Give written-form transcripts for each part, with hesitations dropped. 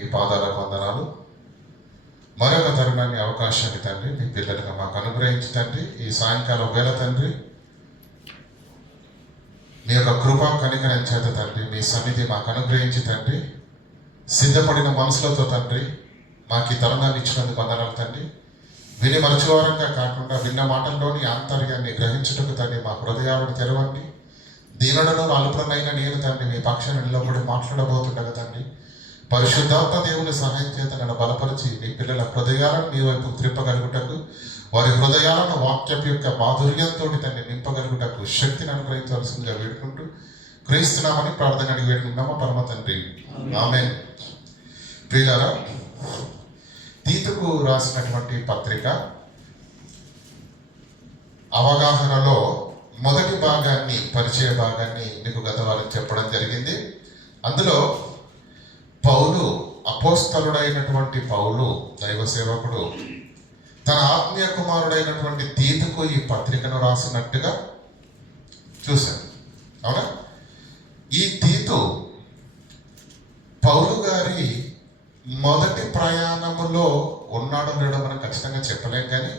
ఈ పాదాలకు వందనాలు. మరొక తరుణాన్ని, అవకాశాన్ని తండ్రి మీ పిల్లలుగా మాకు అనుగ్రహించి తండ్రి, ఈ సాయంకాలం వేళ తండ్రి మీ యొక్క కృపా కనికరం చేత తండ్రి మీ సన్నిధి మాకు అనుగ్రహించి తండ్రి, సిద్ధపడిన మనసులతో తండ్రి మాకు ఈ తరుణాన్ని ఇచ్చినందుకు వందనాలు తండ్రి. విని మరచువారంగా కాకుండా విన్న మాటల్లోని ఆంతర్యాన్ని గ్రహించుటకు తండ్రి మా హృదయాలను తెరవండి. దీనులను అల్పుడనైన నేను తండ్రి మీ పక్షాన్ని నిలబడి మాట్లాడబోతుండగా తండ్రి, పరిశుద్ధాత్మ దేవుని సహాయం చేత నన్ను బలపరిచి మీ పిల్లల హృదయాలను మీ వైపు త్రిప్పగలుగుటకు, వారి హృదయాలను వాక్యం యొక్క మాధుర్యంతో తండ్రి నింపగలుగుటకు శక్తిని అనుగ్రహించవలసిందిగా వేడుకుంటూ క్రీస్తున్నామని ప్రార్థన అడిగి వేడుకుంటామా పరమ తండ్రి, ఆమేన్. ప్రియులారా, తీతుకు రాసినటువంటి పత్రిక అవగాహనలో మొదటి భాగాన్ని, పరిచయ భాగాన్ని మీకు గత వారం చెప్పడం జరిగింది. అందులో పౌలు, అపోస్తలుడైనటువంటి పౌలు దైవ సేవకుడు తన ఆత్మీయ కుమారుడైనటువంటి తీతుకు ఈ పత్రికను రాసినట్టుగా చూశాను. అవునా? ఈ తీతు పౌలు గారి మొదటి ప్రయాణములో ఉన్నాడో లేడో మనం ఖచ్చితంగా చెప్పలేం, కానీ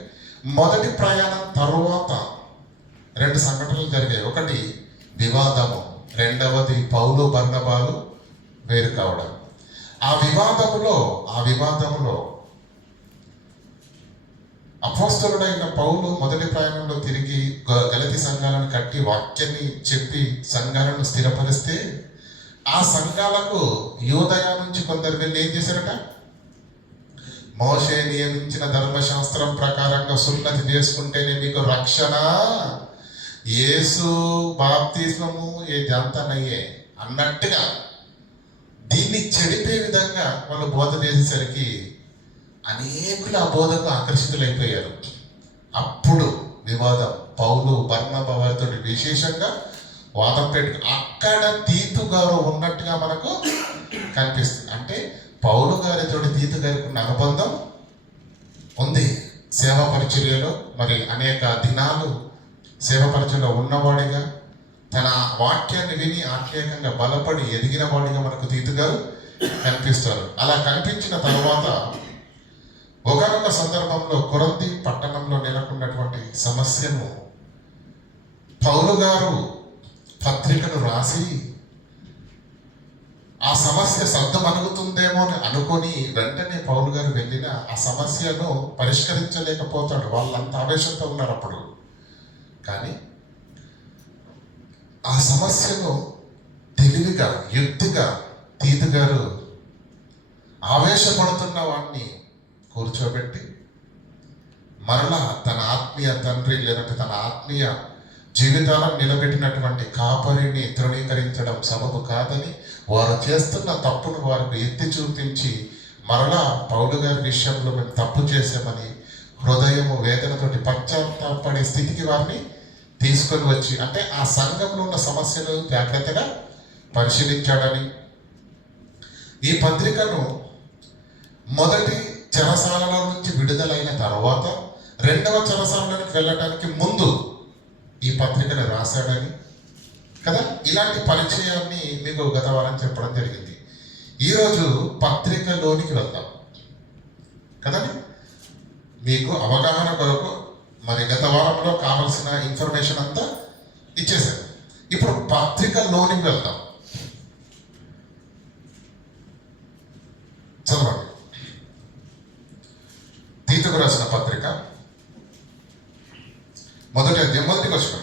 మొదటి ప్రయాణం తరువాత రెండు సంఘటనలు జరిగాయి. ఒకటి వివాదము, రెండవది పౌలు బర్నబాలు వేరు కావడం. ఆ వివాదములో అపోస్తలుడైన పౌలు మొదటి ప్రయాణంలో తిరిగి గలతీ సంఘాలను కట్టి వాక్యాన్ని చెప్పి సంఘాలను స్థిరపరిస్తే, ఆ సంఘాలకు యూదయ నుంచి కొందరు వెళ్ళి ఏం చేశారట? మోషే నియమించిన ధర్మశాస్త్రం ప్రకారంగా సున్నతి చేసుకుంటేనే మీకు రక్షణ, యేసు బాప్తిస్మము ఏ జంతనయ్యే అన్నట్టుగా దీన్ని చెడిపే విధంగా వాళ్ళు బోధ చేసేసరికి అనేకులు ఆ బోధకు ఆకర్షితులైపోయారు. అప్పుడు వివాదం, పౌలు బర్నబా వారితో విశేషంగా వాదం పెట్టు. అక్కడ తీతు గారు ఉన్నట్టుగా మనకు కనిపిస్తుంది. అంటే పౌలు గారితో తీతు గారికి ఉన్న అనుబంధం ఉంది. సేవా పరిచర్యలో మరి అనేక దినాలు సేవా పరిచర్యలో ఉన్నవాడిగా, తన వాక్యాన్ని విని ఆత్మీయంగా బలపడి ఎదిగిన వాడిగా మనకు తీతు గారు కనిపిస్తారు. అలా కనిపించిన తర్వాత ఒకనొక సందర్భంలో కొరంథీ పట్టణంలో నెలకొన్నటువంటి సమస్యను పౌలు గారు పత్రికను రాసి ఆ సమస్య సర్దుమణుగుతుందేమో అని అనుకొని వెంటనే పౌలు గారు వెళ్ళిన ఆ సమస్యను పరిష్కరించలేకపోతాడు. వాళ్ళంతా ఆవేశంతో ఉన్నారు అప్పుడు. కానీ ఆ సమస్యను తెలివిగా, యుక్తిగా తీతు గారు ఆవేశపడుతున్న వాడిని కూర్చోబెట్టి మరలా తన ఆత్మీయ తండ్రి లేదంటే తన ఆత్మీయ జీవితాలను నిలబెట్టినటువంటి కాపరిని తృణీకరించడం సబబు కాదని, వారు చేస్తున్న తప్పును వారికి ఎత్తి చూపించి మరలా పౌలు గారి విషయంలో మేము తప్పు చేసామని హృదయము వేదనతోటి పశ్చాత్తాపడే స్థితికి వారిని తీసుకొని వచ్చి, అంటే ఆ సంఘంలో ఉన్న సమస్యలు జాగ్రత్తగా పరిశీలించాడని, ఈ పత్రికను మొదటి చెరసాలలో నుంచి విడుదలైన తర్వాత రెండవ చెరసాలలోకి వెళ్ళడానికి ముందు ఈ పత్రికను రాశాడని కదా. ఇలాంటి పరిచయాన్ని మీకు గత వారం చెప్పడం జరిగింది. ఈరోజు పత్రికలోనికి వెళ్దాం కదండి. మీకు అవగాహన కొరకు మరి గత వారంలో కావలసిన ఇన్ఫర్మేషన్ అంతా ఇచ్చేసాను. ఇప్పుడు పత్రికలోనికి వెళ్దాం. చదవండి. తీతుకు రాసిన పత్రిక మొదటి వచ్చిన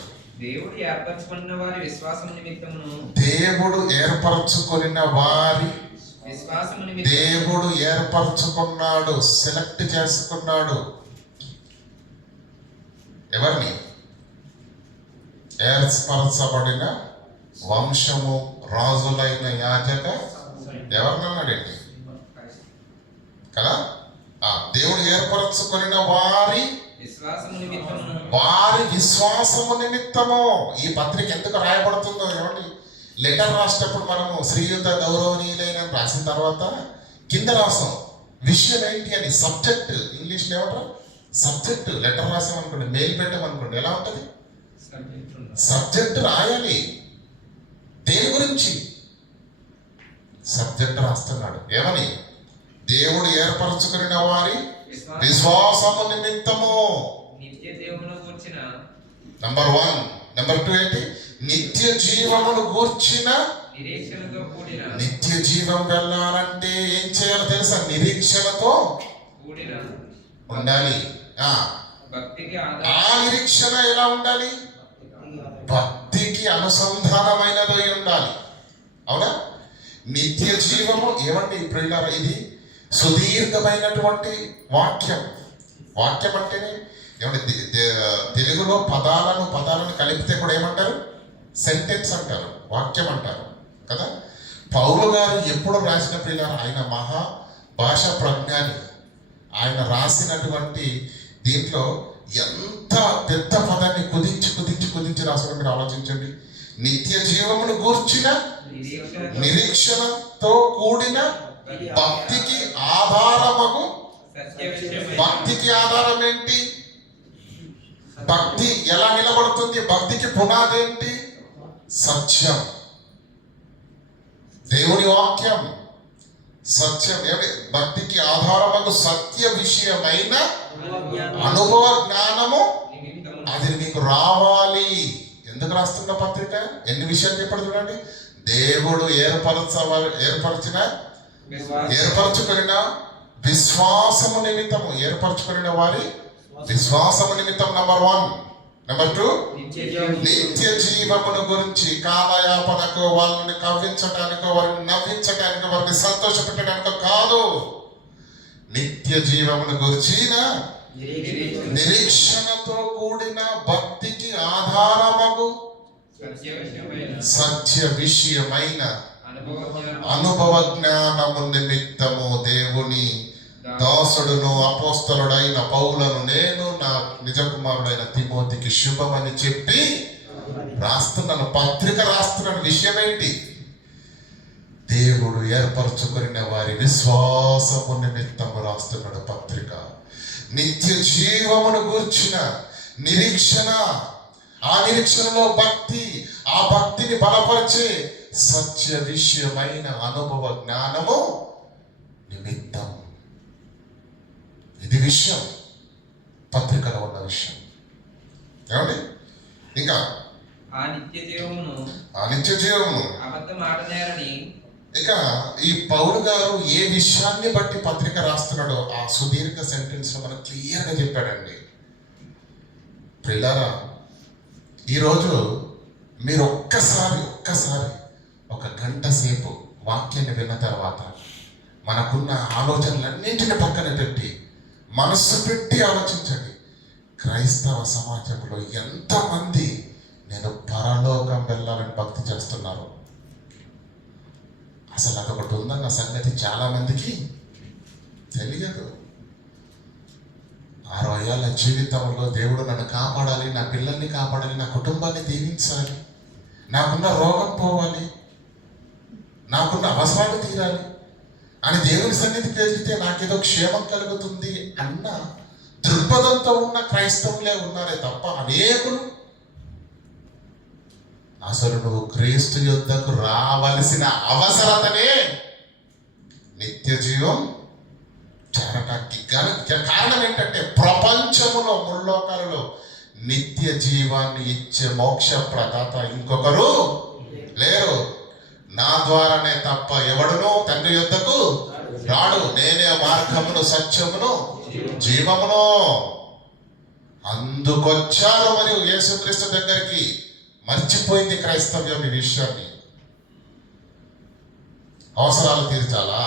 దేవుడు ఏర్పరచుకున్న వారి విశ్వాసము నిమిత్తమును, దేవుడు ఏర్పరచుకున్నాడు, సెలెక్ట్ చేసుకున్నాడు. ఎవరిని? ఏర్పరచబడిన వంశము, రాజులైన యాజక ఎవరినన్నాడండి కదా. దేవుడు ఏర్పరచుకున్న వారి విశ్వాసము నిమిత్తము. ఈ పత్రిక ఎందుకు రాయబడుతుందో ఏమండి? లెటర్ రాసేటప్పుడు మనము శ్రీయుత గౌరవనీయులైన రాసిన తర్వాత కింద రాసాం విషయం ఏంటి అని. సబ్జెక్ట్ ఇంగ్లీష్లో ఏమంటారు? సబ్జెక్ట్. లెటర్ రాసామనుకోండి, మెయిల్ పెట్టామనుకోండి, ఎలా ఉంటుంది? సబ్జెక్ట్ రాయాలి. దేని గురించి? సబ్జెక్ట్ రాస్తున్నాడు. ఏమని? దేవుడు ఏర్పరచుకున్న వారి విశ్వాసము నిమిత్తము. నిత్య జీవమును గూర్చిన నంబర్ 1. నంబర్ 2 ఏంటి? నిత్య జీవమును గూర్చిన నిరీక్షణతో కూడిన. నిత్య జీవం వెళ్ళాలంటే ఏం చేయాలో తెలుసా? నిరీక్షణతో కూడిన ఉండాలి. భక్తికి ఆ నిరీక్షణ ఎలా ఉండాలి? భక్తికి అనుసంధానమైనదై ఉండాలి. అవునా? నిత్య జీవము ఏమండి ప్రియులారా, ఇది సుదీర్ఘమైనటువంటి వాక్యం. వాక్యం అంటేనే ఏమంటే తెలుగులో పదాలను కలిపితే కూడా ఏమంటారు? సెంటెన్స్ అంటారు, వాక్యం అంటారు కదా. పౌలు గారు ఎప్పుడు రాసిన ప్రియులారా, ఆయన మహా భాష ప్రజ్ఞాని. ఆయన రాసినటువంటి దీంట్లో ఎంత పెద్ద పదాన్ని కుదించి రాసిన మీరు ఆలోచించండి. నిత్య జీవమును గూర్చిన నిరీక్షణతో కూడిన భక్తికి ఆధారమగు. భక్తికి ఆధారం ఏంటి? భక్తి ఎలా నిలబడుతుంది? భక్తికి పునాది ఏంటి? సత్యం, దేవుని వాక్యం, సత్యం. భక్తికి ఆధారమగు సత్య విషయమైన అనుభవ జ్ఞానము అది మీకు రావాలి. ఎందుకు రాస్తున్న పత్రిక? ఎన్ని విషయాలు చెప్పాడు చూడండి. దేవుడు ఏర్పరచుకున్న విశ్వాసము నిమిత్తము, ఏర్పరచుకున్న వారి విశ్వాసము నిమిత్తం. నంబర్ 1. నంబర్ 2, నిత్య జీవమును గురించి. కాలయాపనకు, వాళ్ళని కవ్వించటానికో, వారిని నవ్వించటానికో, వారిని సంతోషపెట్టడానికో కాదు. నిత్య జీవమును గురించిన నిరీక్షణతో కూడిన భక్తికి ఆధారమగు సత్య విషయమైన అనుభవ జ్ఞానము నిమిత్తము దేవుని దాసుడును అపోస్తలుడైన పౌలను నేను నా నిజ కుమారుడైన తిమోతికి శుభమని చెప్పి రాస్తున్నాను. పత్రిక రాస్తున్నాను. విషయం ఏంటి? దేవుడు ఏర్పరచుకున్న వారి విశ్వాసము నిమిత్తము రాస్తున్నాడు పత్రిక. నిత్య జీవమును గూర్చిన నిరీక్షణ, ఆ నిరీక్షణలో భక్తి, ఆ భక్తిని బలపరిచే సత్య విషయమైన అనుభవ జ్ఞానము నిమిత్తం. ఇది విషయం, పత్రికలో ఉన్న విషయం. ఏమండి? ఇంకా ఆ నిత్య జీవమును అబద్ధం ఆడనేరని. ఇక ఈ పౌలు గారు ఏ విషయాన్ని బట్టి పత్రిక రాస్తున్నాడో ఆ సుదీర్ఘ సెంటెన్స్ లో మనకు క్లియర్గా చెప్పాడండి. ప్రియులారా, ఈరోజు మీరు ఒక్కసారి ఒక గంట సేపు వాక్యాన్ని విన్న తర్వాత మనకున్న ఆలోచనలన్నింటిని పక్కన పెట్టి మనస్సు పెట్టి ఆలోచించండి. క్రైస్తవ సమాజంలో ఎంతమంది నేను పరలోకం వెళ్ళాలని భక్తి చేస్తున్నారు? అసలు అదొకటి ఉందన్న సంగతి చాలా మందికి తెలియదు. 60 ఏళ్ళ జీవితంలో దేవుడు నన్ను కాపాడాలి, నా పిల్లల్ని కాపాడాలి, నా కుటుంబాన్ని దీవించాలి, నాకున్న రోగం పోవాలి, నాకున్న అవసరాలు తీరాలి అని దేవుని సన్నిధికి వెళ్తే నాకేదో క్షేమం కలుగుతుంది అన్న దృక్పథంతో ఉన్న క్రైస్తవులే ఉన్నారే తప్ప అనేకులు అసలు నువ్వు క్రీస్తు యుద్ధకు రావలసిన అవసరతనే నిత్య జీవం చేరటానికి కారణం ఏంటంటే ప్రపంచములో ముల్లోకాలలో నిత్య జీవాన్ని ఇచ్చే మోక్ష ప్రదాత ఇంకొకరు లేరు. నా ద్వారానే తప్ప ఎవడును తండ్రి యుద్ధకు రాడు. నేనే మార్గమును, సత్యమును, జీవమును. అందుకొచ్చారు మరియు యేసుక్రీస్తు దగ్గరికి. మర్చిపోయింది క్రైస్తవ్యం ఈ విషయాన్ని. అవసరాలు తీర్చాలా?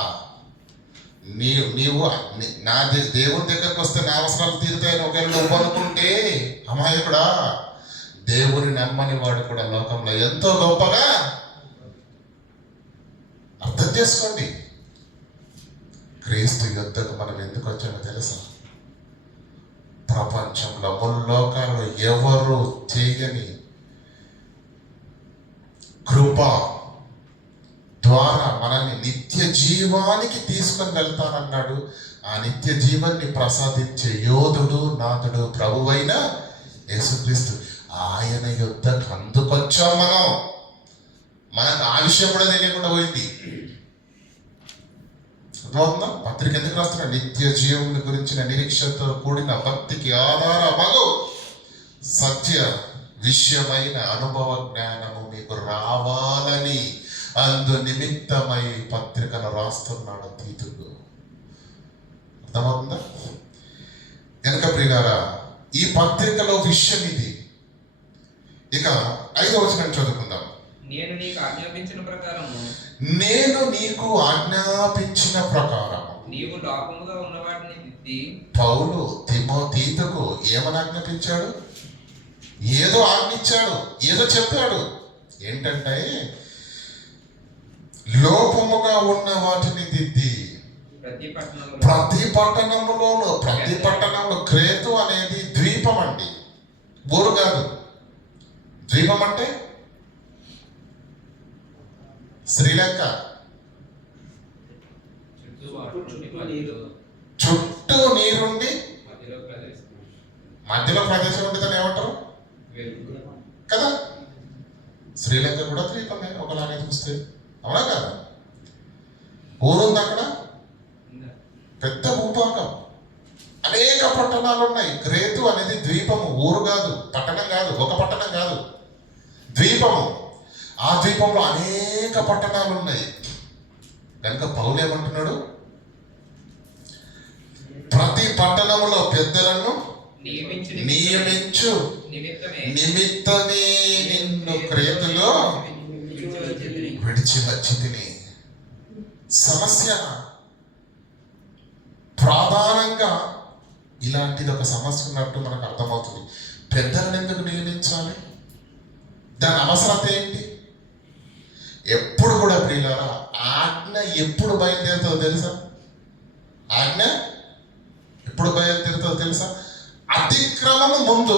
నీవు నా దేవుని దగ్గరకు వస్తే నా అవసరాలు తీరుతాయని ఒకవేళ నువ్వు అనుకుంటే అమాయకుడా, దేవుని నమ్మని వాడు కూడా లోకంలో ఎంతో గొప్పగా. అర్థం చేసుకోండి. క్రీస్తు యుద్ధకు మనం ఎందుకు వచ్చామో తెలుసా? ప్రపంచంలో ముల్లోకాలలో ఎవరు చేయని కృప ద్వారా మనల్ని నిత్య జీవానికి తీసుకొని వెళ్తానన్నాడు. ఆ నిత్య జీవాన్ని ప్రసాదించే యోధుడు, నాథుడు, ప్రభువైన యేసుక్రీస్తు. ఆయన యుద్ధకు అందుకొచ్చాం మనం. మనకు ఆ విషయం కూడా తెలియకుండా పోయింది. అర్థమవుతుందా? పత్రిక ఎందుకు రాస్తున్నా? నిత్య జీవముని గురించిన నిరీక్షతో కూడిన భక్తికి ఆధారమగు సత్య విషయమైన అనుభవ జ్ఞానము మీకు రావాలని అందు నిమిత్తమై పత్రికను రాస్తున్నాడు తీతుడు. అర్థమవుతుందా? కనుక ప్రియులారా, ఈ పత్రికలో విషయం ఇది. ఇక 5వ వచనం చదువుకుందాం. నేను నీకు ఆజ్ఞాపించిన ప్రకారము నేను నీకు ఆజ్ఞాపించిన ప్రకారం నీవు లోపముగా ఉన్న వాటిని దిద్ది. పౌలు తీతుకు ఏమని ఆజ్ఞాపించాడు? ఏదో ఆజ్ఞించాడు, ఏదో చెప్పాడు. ఏంటంటే లోపముగా ఉన్న వాటిని దిద్ది. ప్రతి పట్టణంలో క్రేతు అనేది ద్వీపం అండి, ఊరు కాదు. ద్వీపం అంటే శ్రీలంక. చుట్టూ నీరుండి మధ్యలో ప్రదేశం ఉంటే దాన్ని ఏమంటారు కదా? శ్రీలంక కూడా ద్వీపమే ఒకలాగే చూస్తే, అవునా కదా? ఊరుంది అక్కడ, పెద్ద భూభాగం, అనేక పట్టణాలు ఉన్నాయి. క్రేతు అనేది ద్వీపము, ఊరు కాదు, పట్టణం కాదు, ఒక పట్టణం కాదు, ద్వీపము. ఆ ద్వీపంలో అనేక పట్టణాలు ఉన్నాయి. కనుక పౌలు ఏమంటున్నాడు? ప్రతి పట్టణంలో పెద్దలను నియమించు నిమిత్తమే నిన్ను క్రేతులో విడిచి వచ్చి తిని. సమస్య ప్రధానంగా ఇలాంటిది ఒక సమస్య ఉన్నట్టు మనకు అర్థమవుతుంది. పెద్దలను ఎందుకు నియమించాలి? దాని అవసరత ఏంటి? ఎప్పుడు కూడా ప్రియులారా, ఆజ్ఞ ఎప్పుడు బయలుదేరుతుందో తెలుసా? ఆజ్ఞ ఎప్పుడు బయలుదేరుతుందో తెలుసా? అతిక్రమము ముందు,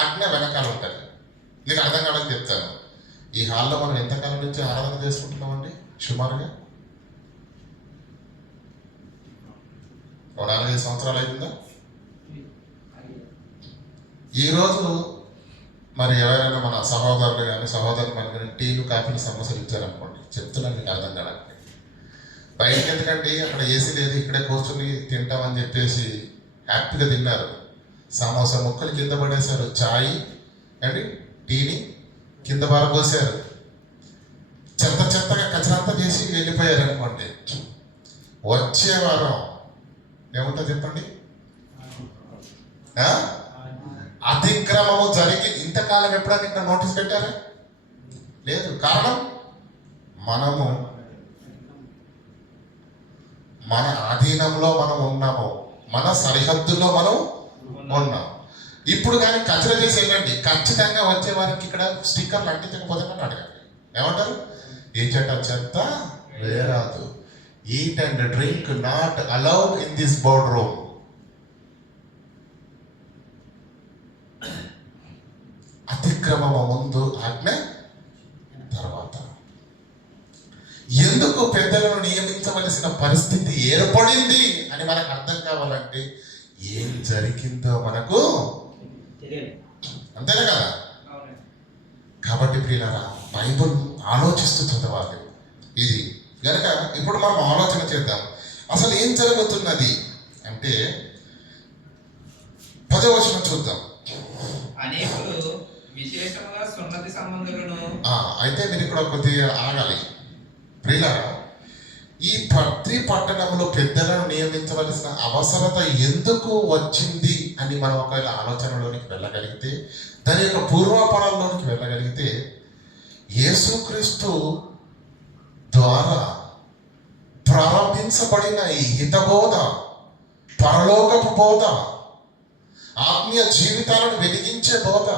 ఆజ్ఞ వెనకాల ఉంటుంది. నీకు అర్థం కావాలని చెప్తాను. ఈ హాల్లో మనం ఎంతకాలం నుంచి ఆరాధన చేసుకుంటున్నామండి? సుమారుగా 4-5 సంవత్సరాలు అయిందా? ఈరోజు మరి ఎవరైనా మన సహోదరులు కానీ సహోదరులు కానీ టీలు కాఫీలు సమస్యలు ఇచ్చారనుకోండి, చెప్తున్నాను మీకు అర్థం కావడానికి. బయటకి ఎందుకండి, అక్కడ ఏసీ లేదు, ఇక్కడే కూర్చొని తింటామని చెప్పేసి హ్యాపీగా తిన్నారు. సమోసా ముక్కలు కింద పడేశారు, ఛాయ్ అండి టీని కింద పారబోసారు, చెత్తగా కచరంతా చేసి వెళ్ళిపోయారు అనుకోండి. వచ్చే వారం ఏముంటుంది చెప్పండి? అతిక్రమము జరిగి ఇంతకాలం ఎప్పుడైనా ఇక్కడ నోటీస్ పెట్టారా? లేదు. కారణం, మనము మన ఆధీనంలో మనం ఉన్నాము, మన సరిహద్దులో మనం ఉన్నాం. ఇప్పుడు కానీ కచర చేసి వెళ్ళండి, ఖచ్చితంగా వచ్చే వారికి ఇక్కడ స్టిక్కర్లు అంటించకపోతే అడగండి. ఏమంటారు? ఈ చెత్త వేరాదు. Eat and drink not allowed in this board room. అతిక్రమము ముందు, ఆజ్ఞ తర్వాత. ఎందుకు పెద్దలను నియమించవలసిన పరిస్థితి ఏర్పడింది అని మనకు అర్థం కావాలంటే ఏం జరిగిందో మనకు అంతేనా కదా? కాబట్టి ప్రియులారా, బైబుల్ ఆలోచిస్తూ చదవాలి. ఇది గనక ఇప్పుడు మనం ఆలోచన చేద్దాం, అసలు ఏం జరుగుతున్నది అంటే 10వ వచనం చూద్దాం. అనేకులు విశేషముగా సున్నతి సంబంధులను. అయితే మీరు ఇక్కడ కొద్దిగా ఆగాలి ప్రియులారా. ఈ ప్రతి పట్టణంలో పెద్దలను నియమించవలసిన అవసరత ఎందుకు వచ్చింది అని మనం ఒకవేళ ఆలోచనలోనికి వెళ్ళగలిగితే, దాని యొక్క పూర్వాపరాల్లోనికి వెళ్ళగలిగితే, యేసుక్రీస్తు ద్వారా ప్రారంభించబడిన ఈ హితబోధ, పరలోకపు బోధ, ఆత్మీయ జీవితాలను వెలిగించే బోధ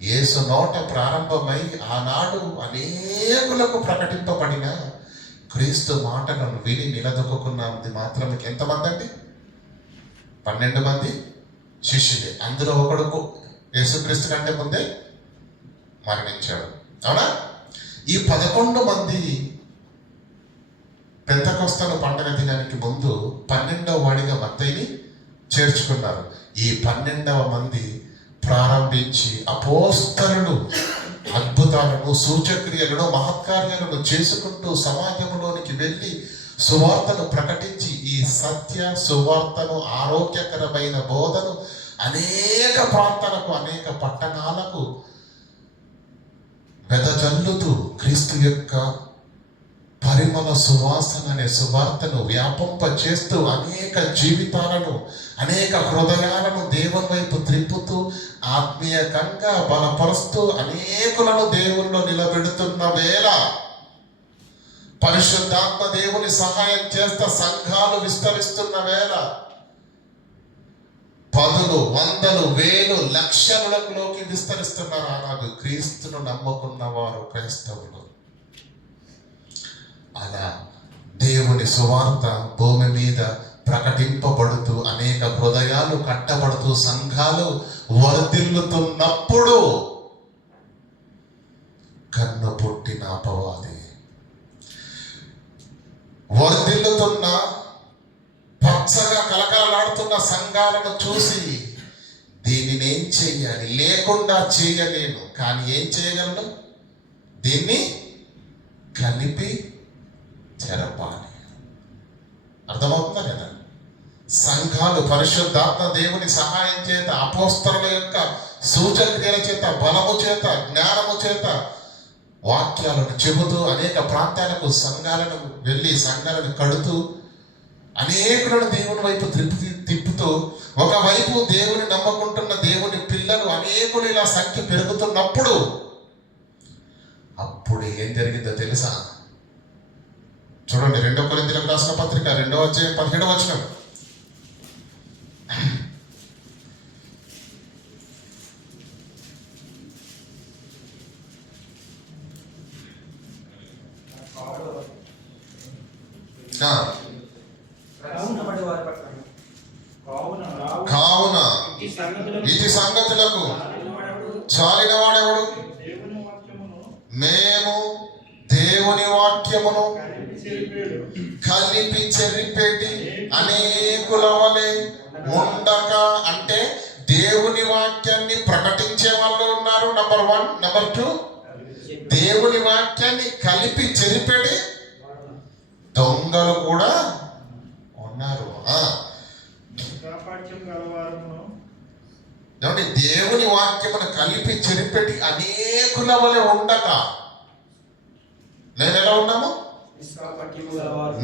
యేసు నోట ప్రారంభమై ఆనాడు అనేకులకు ప్రకటింపబడిన క్రీస్తు మాటలను విని నిలదొక్కున్నది మాత్రం ఎంతమంది అండి? 12 మంది శిష్యులే. అందులో ఒకడు యేసుక్రీస్తు కంటే ముందే మరణించాడు, అవునా? ఈ 11 మంది పెంతెకొస్తేను పండగ దినానికి ముందు 12వ వాడిగా మత్తయిని చేర్చుకున్నారు. ఈ 12వ మంది ప్రారంభించి అపోస్తలులు అద్భుతాలను, సూచక్రియలను, మహత్కార్యాలను చేసుకుంటూ సమాజంలోనికి వెళ్ళి సువార్తను ప్రకటించి ఈ సత్య సువార్తను ఆరోగ్యకరమైన బోధను అనేక ప్రాంతాలకు అనేక పట్టణాలకు వెదజల్లుతూ క్రీస్తు యొక్క పరిమళ సువాసన అనే సువార్తను వ్యాపింప చేస్తూ అనేక జీవితాలను అనేక హృదయాలను దేవుని వైపు త్రిప్పుతూ ఆత్మీయంగా బలపరుస్తూ అనేకులను దేవుల్లో నిలబెడుతున్న వేళ పరిశుద్ధాత్మ దేవుని సహాయం చేస్తా సంఘాలు విస్తరిస్తున్న వేళ పదులు వందలు వేలు లక్షలలోకి విస్తరిస్తున్నారు ఆనాడు క్రీస్తును నమ్ముకున్న వారు క్రైస్తవులు. అలా దేవుని సువార్త భూమి మీద ప్రకటింపబడుతూ అనేక హృదయాలు కట్టబడుతూ సంఘాలు వర్ధిల్లుతున్నప్పుడు కన్ను పుట్టిన అపవాది వర్ధిల్లుతున్న పచ్చగా కలకలలాడుతున్న సంఘాలను చూసి దీనిని ఏం చెయ్యాలి, లేకుండా చేయలేను కానీ ఏం చేయగలను, దీన్ని కలిపి చెరపాలి. అర్థమవుతుందా కదా? సంఘాలు పరిశుద్ధాత్మ దేవుని సహాయం చేత అపోస్తలుల యొక్క సూచక్రియల చేత బలము చేత జ్ఞానము చేత వాక్యాలను చెబుతూ అనేక ప్రాంతాలకు సంఘాలను వెళ్ళి సంఘాలను కడుతూ అనేకులను దేవుని వైపు తిప్పుతూ ఒకవైపు దేవుని నమ్ముకుంటున్న దేవుని పిల్లలు అనేకులు ఇలా సంఖ్య పెరుగుతున్నప్పుడు అప్పుడు ఏం జరిగిందో తెలుసా? చూడండి 2 కొరింథీయులకు రాసిన పత్రిక 2వ అధ్యాయం 17వ వచనం. కావున ఇటు సంగతులకు చాలిన వాడెవడు? మేము దేవుని వాక్యమును కలిపి చెరిపేటి అనేకుల వలె ఉండక, అంటే దేవుని వాక్యాన్ని ప్రకటించే వాళ్ళు ఉన్నారు నంబర్ 1. నంబర్ 2, దేవుని వాక్యాన్ని కలిపి చెరిపేడి దొంగలు కూడా ఉన్నారు. దేవుని వాక్యమును కలిపి చెరిపెట్టి అనేకుల వలె ఉండక, నేను ఎలా ఉన్నాము?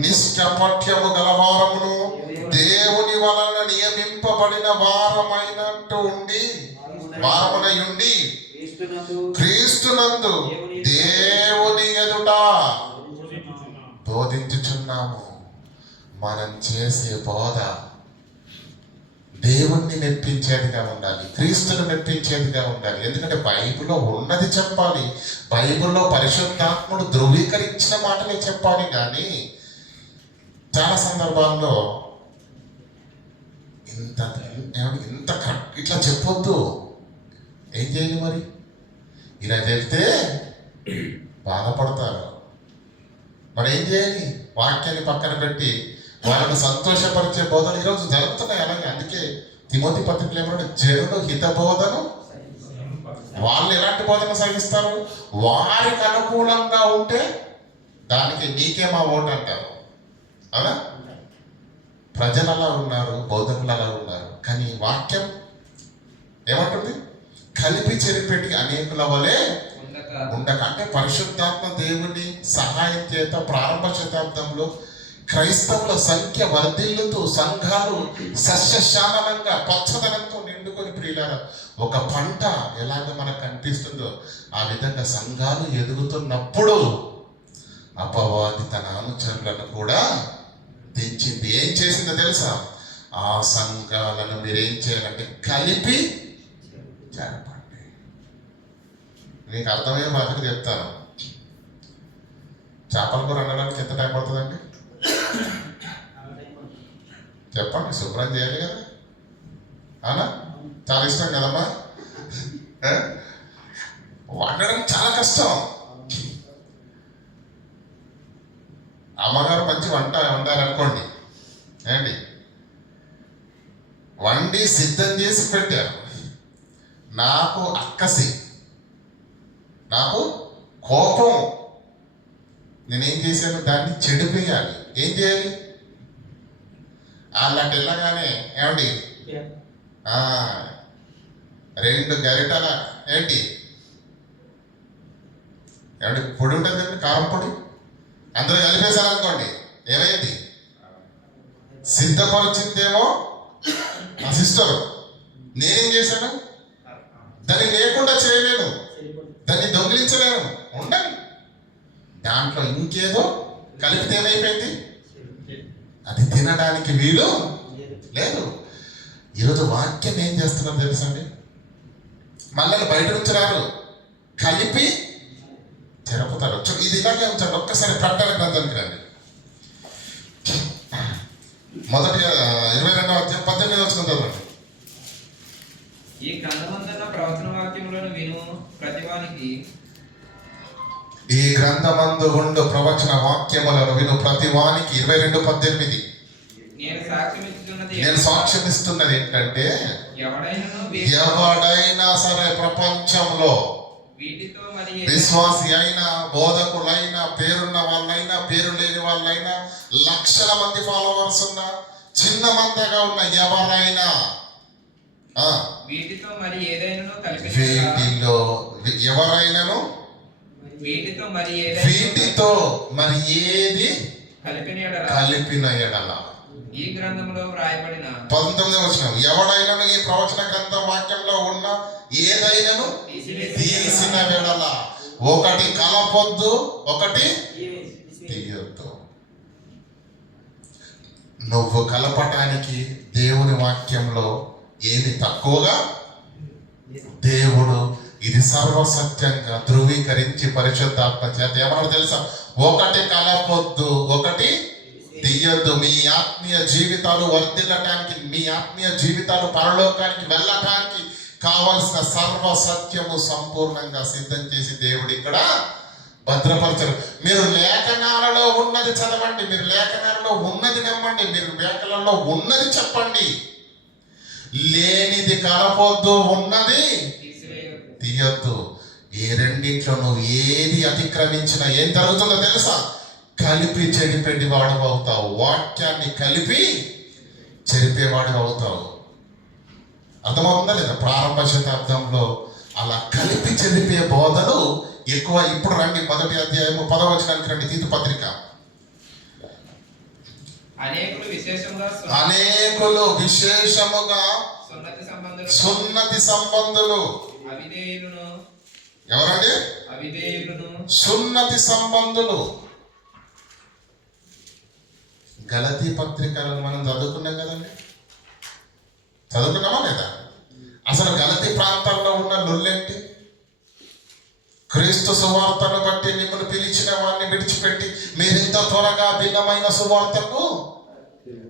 నిష్కపట్యము గలవారమును దేవుని వలన నియమింపబడిన వారమునై ఉండి క్రీస్తునందు దేవుని ఎదుట బోధించుచున్నాము. మనం చేసే బోధ దేవుణ్ణి మెప్పించేదిగా ఉండాలి, క్రీస్తును మెప్పించేదిగా ఉండాలి. ఎందుకంటే బైబిల్లో ఉన్నది చెప్పాలి, బైబిల్లో పరిశుద్ధాత్ముడు ధృవీకరించిన మాటలే చెప్పాలి. కానీ చాలా సందర్భాల్లో ఇంత ఇట్లా చెప్పొద్దు. ఏం చేయాలి మరి? ఇలా చెప్తే బాధపడతారు. మరి ఏం చేయాలి? వాక్యాన్ని పక్కన పెట్టి వాళ్ళను సంతోషపరిచే బోధన ఈరోజు జరుగుతున్నాయి. అలాగే అందుకే తిమోతి పత్రికలు ఏమన్నా జనులు హిత బోధను, వాళ్ళు ఎలాంటి బోధన సాగిస్తారు? వారికి అనుకూలంగా ఉంటే దానికి నీకే మా ఓటు అంటారు. అవునా? ప్రజలు అలా ఉన్నారు, బోధకులు అలా ఉన్నారు. కానీ వాక్యం ఏమంటుంది? కలిపి చెరిపెట్టి అనేకుల వలె ఉండక, అంటే పరిశుద్ధాత్మ దేవుని సహాయం చేత ప్రారంభ శతాబ్దంలో క్రైస్తవుల సంఖ్య వర్ధిల్లుతూ సంఘాలు సస్యశ్యామలంగా పచ్చదనంతో నిండుకొని ప్రియులారా, ఒక పంట ఎలాగ మనకు కనిపిస్తుందో ఆ విధంగా సంఘాలు ఎదుగుతున్నప్పుడు అపవాది తన అనుచరులను కూడా తెచ్చింది. ఏం చేసిందో తెలుసా? ఆ సంఘాలను మీరేం చేయాలంటే కలిపి జరపండి. నీకు అర్థమయ్యే మాటలు చెప్తాను. చేపల కూర వండడానికి ఎంత టైం పడుతుందండి? చెప్పండి. శుభ్రం చేయాలి కదా, అవునా? చాలా ఇష్టం కదమ్మా. వండడం చాలా కష్టం. అమ్మగారు మంచి వంట వండారనుకోండి, ఏంటి వండి సిద్ధం చేసి పెట్టారు. నాకు అక్కసి, నాకు కోపం, నేనేం చేశాను? దాన్ని చెడిపోయాలి. ఏం చేయాలి? అలాంటి వెళ్ళగానే ఏమండి 2 గరిటల ఏంటి ఏమండి పొడి ఉంటుంది కదండి, కారం పొడి, అందులో కలిపేశారనుకోండి ఏమైంది? సిద్ధపరిచిందేమో ఆ సిస్టర్, నేనేం చేశాను? దాన్ని లేకుండా చేయలేను, దాన్ని దొంగిలించలేను. ఉండాలి దాంట్లో ఇంకేదో కలిపితే ఏమైపోయింది? అది తినడానికి వీలు లేదు. ఈరోజు వాక్యం ఏం చేస్తున్నాం తెలుసండి? మళ్ళీ బయట నుంచి రారు, కలిపి చెరపుతారు. ఇది ఇలాగే ఉంచండి. ఒక్కసారి ప్రకటన గ్రంథానికి రండి. మొదటి 22వ అధ్యాయం 18వ వచనం చదవండి. ఈ గ్రంథమందున్న ప్రవచన వాక్యములను విను ప్రతివానికి, ఈ గ్రంథమందు ఉండు ప్రవచన వాక్యములను విను ప్రతి వానికి 22:18. నేను సాక్ష్యం ఇస్తున్నది నేను సాక్ష్యం ఇస్తున్నది ఏంటంటే, ఎవడైనా సరే ప్రపంచంలో వీటితో మరి విశ్వాసి అయినా, బోధకులైనా, పేరున్న వాళ్ళైనా, పేరు లేని వాళ్ళైనా, లక్షల మంది ఫాలోవర్స్ ఉన్న, చిన్న మందగా ఉన్న ఎవరైనా వీటితో మరి ఏదైనా వీటిలో ఎవరైనాను వీటితో మరి ఏది కలిపిన ఎడల ఈ గ్రంథంలో వ్రాయబడిన 19వ వచనం, ఎవడైనాను ఈ ప్రవచన గ్రంథం వాక్యంలో ఉన్న ఏదైనాను తీసిన ఎడల ఒకటి కలపొద్దు, ఒకటి తీయొద్దు. నువ్వు కలపటానికి దేవుని వాక్యంలో ఏది తక్కువగా, దేవుడు ఇది సర్వసత్యంగా ధృవీకరించి పరిశుద్ధాత్మ చేత ఏమన్నా తెలుసా? ఒకటి కలపొద్దు, ఒకటి తీయొద్దు. మీ ఆత్మీయ జీవితాలు వర్ధిల్లటానికి, మీ ఆత్మీయ జీవితాలు పరలోకానికి వెళ్ళటానికి కావలసిన సర్వసత్యము సంపూర్ణంగా సిద్ధం చేసి దేవుడు ఇక్కడ భద్రపరచరు. మీరు లేఖనాలలో ఉన్నది చదవండి, మీరు లేఖనాలలో ఉన్నది నమ్మండి, మీరు లేఖనాలలో ఉన్నది చెప్పండి. లేనిది కలపొద్దు, ఉన్నది తీయొద్దు. ఈ రెండింట్లో నువ్వు ఏది అతిక్రమించినా ఏం జరుగుతుందో తెలుసా? కలిపి చెడిపెట్టి వాడు అవుతావు. వాక్యాన్ని కలిపి చెరిపేవాడు అవుతావు. అర్థమవుతుందా లేదా? ప్రారంభ శతాబ్దంలో అలా కలిపి చెరిపే బోధలు ఎక్కువ. ఇప్పుడు రండి 1వ అధ్యాయము 10వ వచనానికి రండి. తీతు పత్రిక. అనేకులు విశేషముగా సున్నతి సంబంధులు ఎవరండి? సున్నతి సంబంధులు. గలతీ పత్రికలను మనం చదువుకున్నాం కదండి, చదువుకున్నామా లేదా? అసలు గలతీ ప్రాంతాల్లో ఉన్న లొల్లేంటి? క్రీస్తు సువార్తను బట్టి మిమ్మల్ని పిలిచిన వారిని విడిచిపెట్టి మీరింత త్వరగా భిన్నమైన సువార్తకు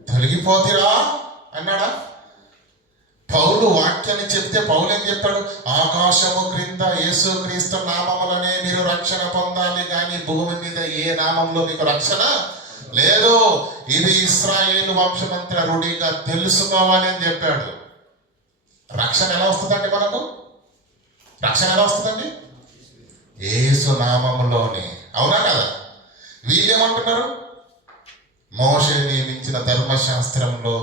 తొలగిపోతిరా అన్నాడా? పౌలు వాక్యాన్ని చెప్తే పౌలు ఏం చెప్పాడు? ఆకాశము క్రింద యేసు క్రీస్తు నామములనే మీరు రక్షణ పొందాలి, కానీ భూమి మీద ఏ నామంలో మీకు రక్షణ లేదు. ఇది ఇశ్రాయేలు వంశమంత్ర రూఢిగా తెలుసుకోవాలి అని చెప్పాడు. రక్షణ ఎలా వస్తుందండి? మనకు రక్షణ ఎలా వస్తుందండి? యేసు నామములోనే. అవునా కదా? వీళ్ళేమంటున్నారు? మోషే నియమించిన ధర్మశాస్త్రంలో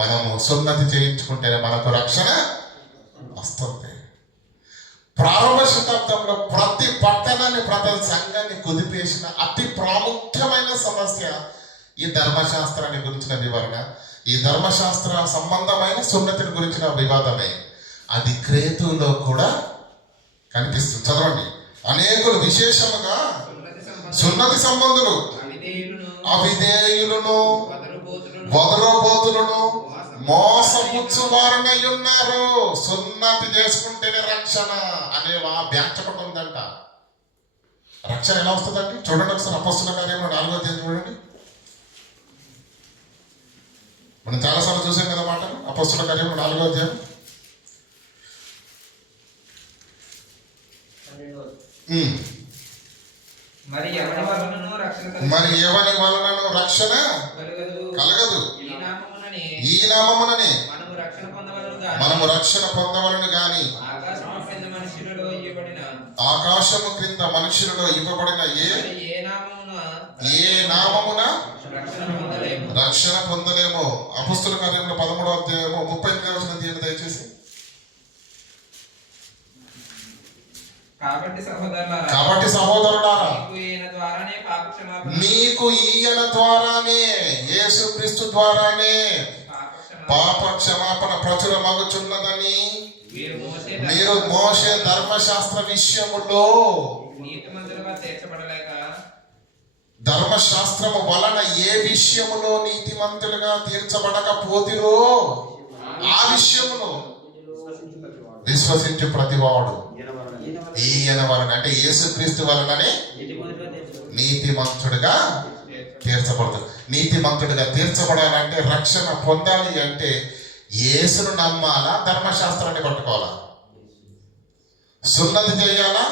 మనము సున్నతి చేయించుకుంటేనే మనకు రక్షణ వస్తుంది. ప్రారంభ శతాబ్దంలో ప్రతి పట్టణాన్ని, ప్రతి సంఘాన్ని కుదిపేసిన అతి ప్రాముఖ్యమైన సమస్య ఈ ధర్మశాస్త్రాన్ని గురించిన వివరణ, ఈ ధర్మశాస్త్ర సంబంధమైన సున్నతిని గురించిన వివాదమే. అది క్రేతులో కూడా కనిపిస్తుంది. చదవండి. అనేకులు విశేషముగా సున్నతి సంబంధులు అవిధేయులను, వదరబోతులను, మోసపుచ్చు వారనై ఉన్నారు. సున్నతి చేసుకుంటేనే రక్షణ అనే వ్యాఖ్య ఉందంట. రక్షణ ఎలా వస్తుందండి? చూడండి ఒకసారి అపొస్తలుల కార్యములు 4వ అధ్యాయం చూడండి. మనం చాలాసార్లు చూసాం కదా మాటలు. అపొస్తలుల కార్యములు 4వ అధ్యాయం. మరి ఎవరి వలనను రక్షణ కలగదు. ఈ నామముననే మనము రక్షణ పొందవలను గాని ఆకాశము క్రింద మనుషులలో ఇవ్వబడిన మరి ఏ నామమున రక్షణ పొందలేము. రక్షణ పొందలేమో. అపొస్తలుల కార్యములు 13వ అధ్యాయము 38వ వచనం తీయండి దయచేసి. కాబట్టి సహోదరులారా మీకు ఈయన ద్వారానే యేసుక్రీస్తు ద్వారానే పాప పాప క్షమాపణ ప్రచురమగుచున్నదని మీరు మీరు మోషే ధర్మశాస్త్ర విషయములో నీతిమంతులుగా తీర్చబడలేక ధర్మశాస్త్రము వలన ఏ విషయములో నీతిమంతులుగా తీర్చబడకపోతిరో ఆ విషయములో విశ్వసించు ప్రతివాడు ఈయన వలన అంటే యేసుక్రీస్తు వలననే నీతిమంతుడిగా తీర్చబడతాడు. నీతిమంతుడిగా తీర్చబడాలంటే, రక్షణ పొందాలి అంటే యేసును నమ్మాలా, ధర్మశాస్త్రాన్ని పట్టుకోవాలా, సున్నతి చేయాలా,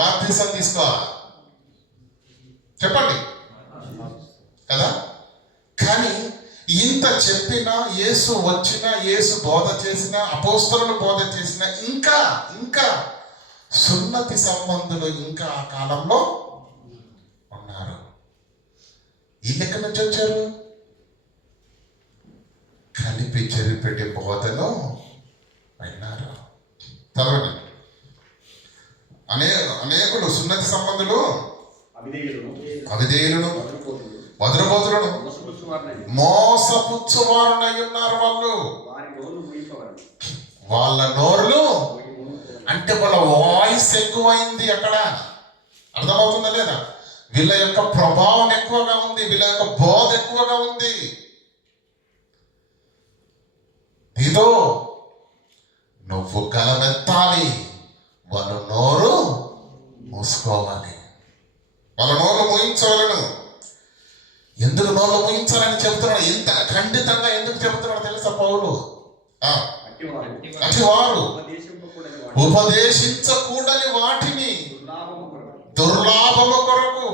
బాప్తిసం తీసుకోవాలా? చెప్పండి కదా. కానీ ఇంత చెప్పినా, యేసు వచ్చినా, యేసు బోధ చేసిన, అపోస్తలులు బోధ చేసిన ఇంకా సున్నతి సంబంధులు ఇంకా ఆ కాలంలో ఉన్నారు. వీళ్ళు ఎక్కడి నుంచి వచ్చారు? కలిపి చెరిపెట్టి బోధను విన్నారు. చదవండి. అనేకులు సున్నతి సంబంధులు అవిధేయులను వదరబోతులను మోసపుచ్చువారునై ఉన్నారు. వాళ్ళ నోరులు అంటే వాళ్ళ వాయిస్ ఎక్కువైంది. అక్కడ అర్థమవుతుందా లేదా? వీళ్ళ యొక్క ప్రభావం ఎక్కువగా ఉంది, వీళ్ళ యొక్క బోధ ఎక్కువగా ఉంది. ఇదో నువ్వు గలమెత్తాలి, వాళ్ళ నోరు మూసుకోవాలి, వాళ్ళ నోరు మూయించవాలను. ఎందుకు నోరు మూయించాలని చెబుతున్నాడు? ఇంత ఖండితంగా ఎందుకు చెబుతున్నాడు తెలుసా పౌలు? అటివారు ఉపదేశించకూడని వాటిని దుర్లాభము కొరకు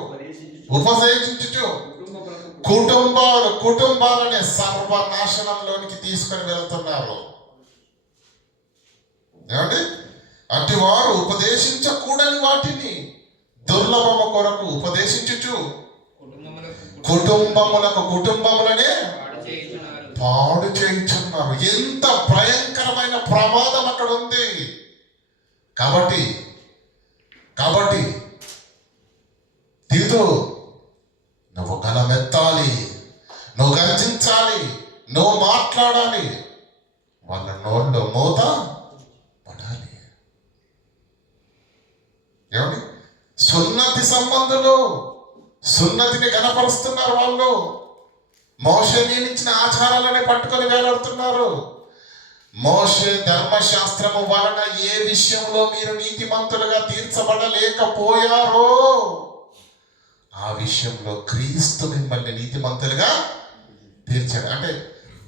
ఉపదేశించుచు కుటుంబాలనే సర్వనాశనంలోనికి తీసుకొని వెళ్తున్నారు. ఏమండి? అటివారు ఉపదేశించకూడని వాటిని దుర్లభము కొరకు ఉపదేశించుచు కుటుంబములనే పాడు చేయించున్నారు. ఎంత భయంకరమైన ప్రమాదం అక్కడ ఉంది. కాబట్టి తీతు, నువ్వు గలమెత్తాలి, నువ్వు గర్జించాలి, నువ్వు మాట్లాడాలి, వాళ్ళ నోళ్ళు మూత పడాలి. ఏమండి? సున్నతి సంబంధులు సున్నతిని గణపరుస్తున్నారు. వాళ్ళు మోషే నియమించిన ఆచారాలనే పట్టుకొని వేలాడుతున్నారు. మోషే ధర్మశాస్త్రము వలన ఏ విషయంలో మీరు నీతిమంతులుగా తీర్చబడలేకపోయారో ఆ విషయంలో క్రీస్తు మిమ్మల్ని నీతిమంతులుగా తీర్చాడు. అంటే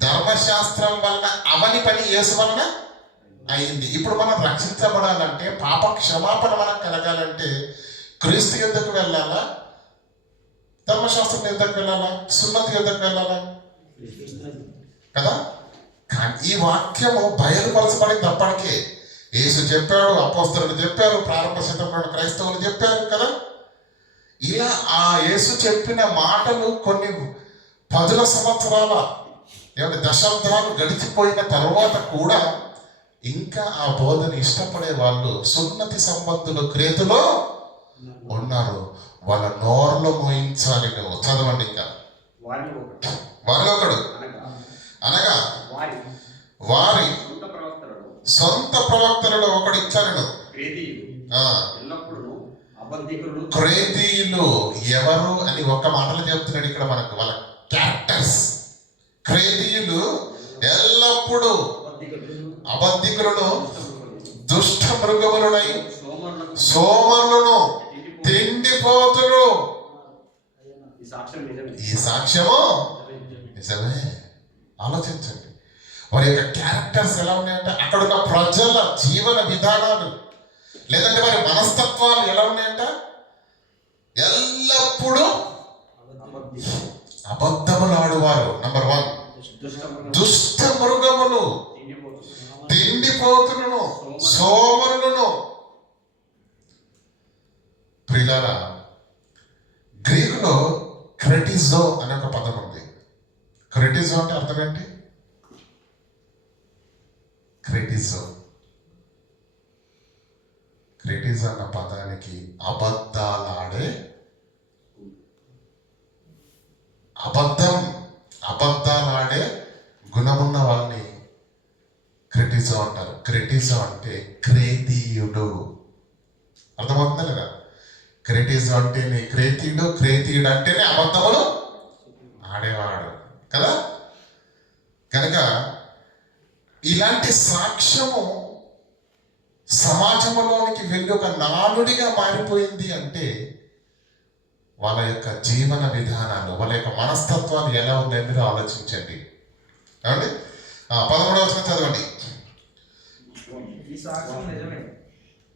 ధర్మశాస్త్రం వలన అవని పని యేసు వలన అయింది. ఇప్పుడు మనం రక్షించబడాలంటే, పాప క్షమాపణ మనకు కలగాలంటే క్రీస్తు యుద్ధకు వెళ్ళాలా, ధర్మశాస్త్రం యుద్ధకు వెళ్ళాలా, సున్నతి యుద్ధకు వెళ్ళాలా? కదా. కానీ ఈ వాక్యము బయలుపరచబడింది అప్పటికే. యేసు చెప్పాడు, అపోస్తలులు చెప్పారు, ప్రారంభ శతంలో క్రైస్తవులు చెప్పారు కదా. ఇలా ఆ యేసు చెప్పిన మాటలు కొన్ని 10 సంవత్సరాల దశాబ్దాలు గడిచిపోయిన తర్వాత కూడా ఇంకా ఆ బోధన ఇష్టపడే వాళ్ళు సున్నతి సంబంధులు క్రేతులో ఉన్నారు. వాళ్ళ నోర్లు మోయించాలి. నువ్వు చదవండి. ఇంకా వారిలో ఒకడు అనగా వారి సొంత ప్రవక్తలలో ఒకడు ఇచ్చాను. క్రేతీయులు ఎవరు అని ఒక్క మాటలు చెప్తున్నాడు ఇక్కడ మనకు. వాళ్ళ క్యారెక్టర్స్. క్రేతీయులు ఎల్లప్పుడూ అబద్ధికులను, దుష్ట మృగములనై, సోమరులను, తిండిపోతులు. ఈ సాక్ష్యము నిజమే. ఆలోచించండి. వారి యొక్క క్యారెక్టర్స్ ఎలా ఉన్నాయంటే, అక్కడున్న ప్రజల జీవన విధానాలు లేదంటే వారి మనస్తత్వాలు ఎలా ఉన్నాయంట? ఎల్లప్పుడూ అబద్ధములు ఆడువారు. నంబర్ 1 దుష్ట మృగములు, తిండిపోతులను, సోమరులను. ప్రియులారా, గ్రీకులో క్రెటిజో అనే ఒక పదం ఉంది. క్రెటిజో అంటే అర్థం ఏంటి? క్రెటిజో అన్న పదానికి అబద్ధాలాడే గుణమున్న వాళ్ళని క్రెటిజో అంటారు. క్రెటిజో అంటే క్రేతీయుడు. అర్థమవుతుందా లేదా? క్రెటిజో అంటేనే క్రేతీయుడు అంటేనే అబద్ధములు ఆడేవాడు కదా. కనుక ఇలాంటి సాక్ష్యము సమాజంలోనికి వెళ్ళి ఒక నానుడిగా మారిపోయింది అంటే వాళ్ళ యొక్క జీవన విధానాలు, వాళ్ళ యొక్క మనస్తత్వాలు ఎలా ఉన్నాయో మీరు ఆలోచించండి. ఏమండి? 11వ వచనం చదవండి. ఈ సాక్ష్యం నిజమే.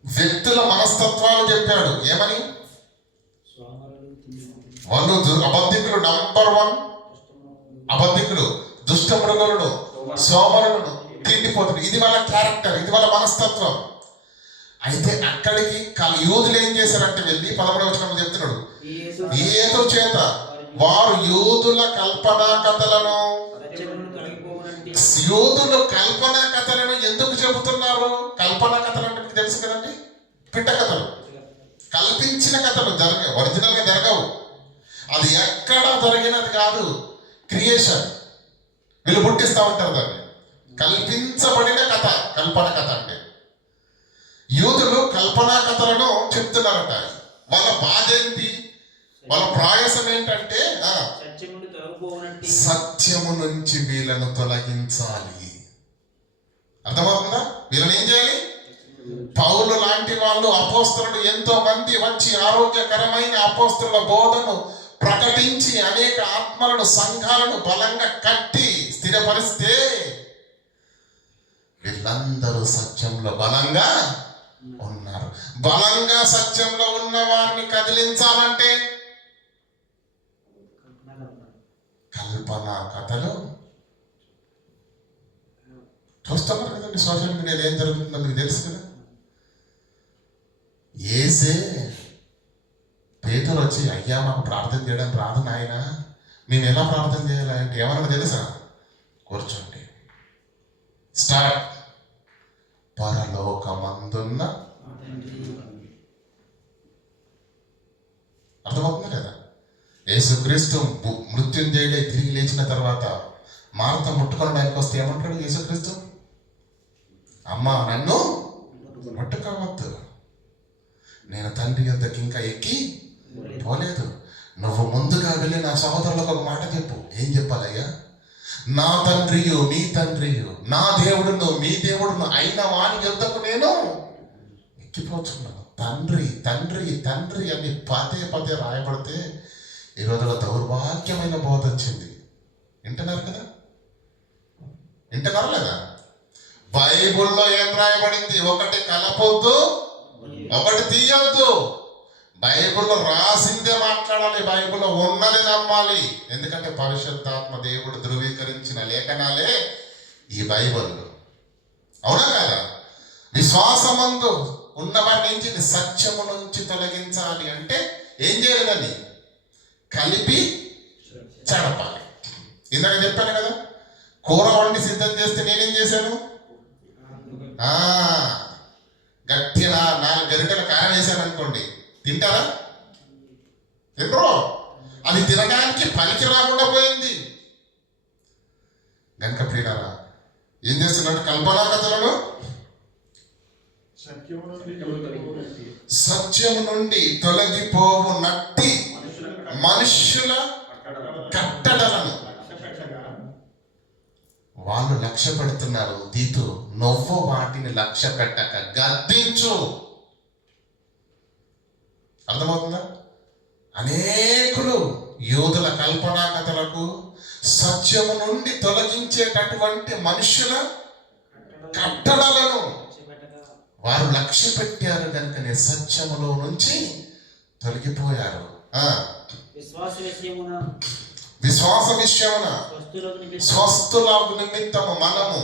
వ్యక్తుల మనస్తత్వాలు చెప్పాడు. ఏమని? వాళ్ళు అబద్ధికులు, నంబర్ 1 అబద్ధికులు, దుష్ట మృగలుడు, సోమరుడు, తిండిపోతుడు. ఇది వాళ్ళ క్యారెక్టర్, ఇది వాళ్ళ మనస్తత్వం. అయితే అక్కడికి యూదులు ఏం చేశారంటే వెళ్ళి 11వ వచనంలో చెప్తున్నాడు, ఏదో చేత వారు యూదుల కల్పనా కథలను ఎందుకు చెబుతున్నారు? కల్పనా కథలు అంటే మీకు తెలుసు కదండి, పిట్ట కథలు, కల్పించిన కథలు. ఒరిజినల్ గా జరగవు. అది ఎక్కడ జరిగినది కాదు, క్రియేషన్. వీళ్ళు పుట్టిస్తూ ఉంటారు దాన్ని. కల్పించబడిన కథ కల్పన కథ అంటే. యూదులు కల్పనా కథలను చెప్తున్నారట. వాళ్ళ బాధ ఏంటి? వాళ్ళ ప్రయాసం ఏంటంటే సత్యము నుంచి వీళ్ళను తొలగించాలి. అర్థమవుతుందా? వీళ్ళని ఏం చేయాలి? పౌలు లాంటి వాళ్ళు, అపోస్తలులు ఎంతో మంది వచ్చి ఆరోగ్యకరమైన అపోస్తలుల బోధను ప్రకటించి అనేక ఆత్మలను, సంఘాలను బలంగా కట్టి స్థిరపరిస్తే వీళ్ళందరూ సత్యంలో బలంగా ఉన్నారు. బలంగా సత్యంలో ఉన్న వారిని కదిలించాలంటే కల్పనా కథలు చూస్తున్నారు కదండి. సోషల్ మీడియాలో ఏం జరుగుతుందో మీకు తెలుసు కదా. ఏసే పేతురు వచ్చి, అయ్యా మాకు ప్రార్థన చేయడానికి రాదు నాయన, మేము ఎలా ప్రార్థన చేయాలంటే ఏమన్నా తెలుసా? కూర్చోండి, స్టార్ట్. పరలోకమందున్న, అర్థమవుతుంది కదా. యేసుక్రీస్తు మృత్యుంజయుడై తిరిగి లేచిన తర్వాత మార్త ముట్టుకోవడానికి వస్తే ఏమంటాడు యేసుక్రీస్తు? అమ్మ, నన్ను ముట్టుకోవద్దు, నేను తండ్రి వద్దకి ఇంకా ఎక్కి పోలేదు. నువ్వు ముందుగా వెళ్ళి నా సహోదరులకు ఒక మాట చెప్పు. ఏం చెప్పాలయ్యా? నా తండ్రియు మీ తండ్రియు, నా దేవుడును మీ దేవుడును అయిన వాని యొద్దకు నేను ఎక్కిపోతున్నాను. తండ్రి తండ్రి తండ్రి అని పదే రాయబడితే ఈ రోజులో దౌర్భాగ్యమైన బోధ వచ్చింది. వింటున్నారు కదా? వింటున్నారు లేదా? బైబుల్లో ఏం రాయబడింది? ఒకటి కలపొద్దు, ఒకటి తీయొద్దు. బైబిల్లో రాసిందే మాట్లాడాలి, బైబిల్లో ఉన్నది నమ్మాలి. ఎందుకంటే పరిశుద్ధాత్మ దేవుడు ధృవీకరించిన లేఖనాలే ఈ బైబిల్. అవునా కదా? విశ్వాసమందు ఉన్నవారి నుంచి సత్యము నుంచి తొలగించాలి అంటే ఏం చేయాలని? కలిపి చెడపాలి. ఇందాక చెప్పాను కదా, కూర వండి సిద్ధం చేస్తే నేనేం చేశాను? గట్టిగా 4 గరిటెల కారం వేసాను అనుకోండి, తింటారా? తినరు. అది తినడానికి పనికి రాకుండా పోయింది. గనుక ప్రియులారా, ఏం చేస్తున్నట్టు కల్పనా కథలను సత్యము నుండి తొలగిపోవునట్టి మనుష్యుల కట్టడలను వాళ్ళు లక్ష్య పెడుతున్నారు. తీతు, నువ్వు వాటిని లక్ష్య పెట్టక గద్దించు. అర్థమవుతుందా? అనేకులు యూదుల కల్పనా కథలకు సత్యము నుండి తొలగించేటటువంటి మనుషుల కట్టడలను వారు లక్ష్య పెట్టారు. కనుకనే సత్యములో నుంచి తొలగిపోయారు. విశ్వాస విషయమున స్వస్థుల నిమిత్తము మనము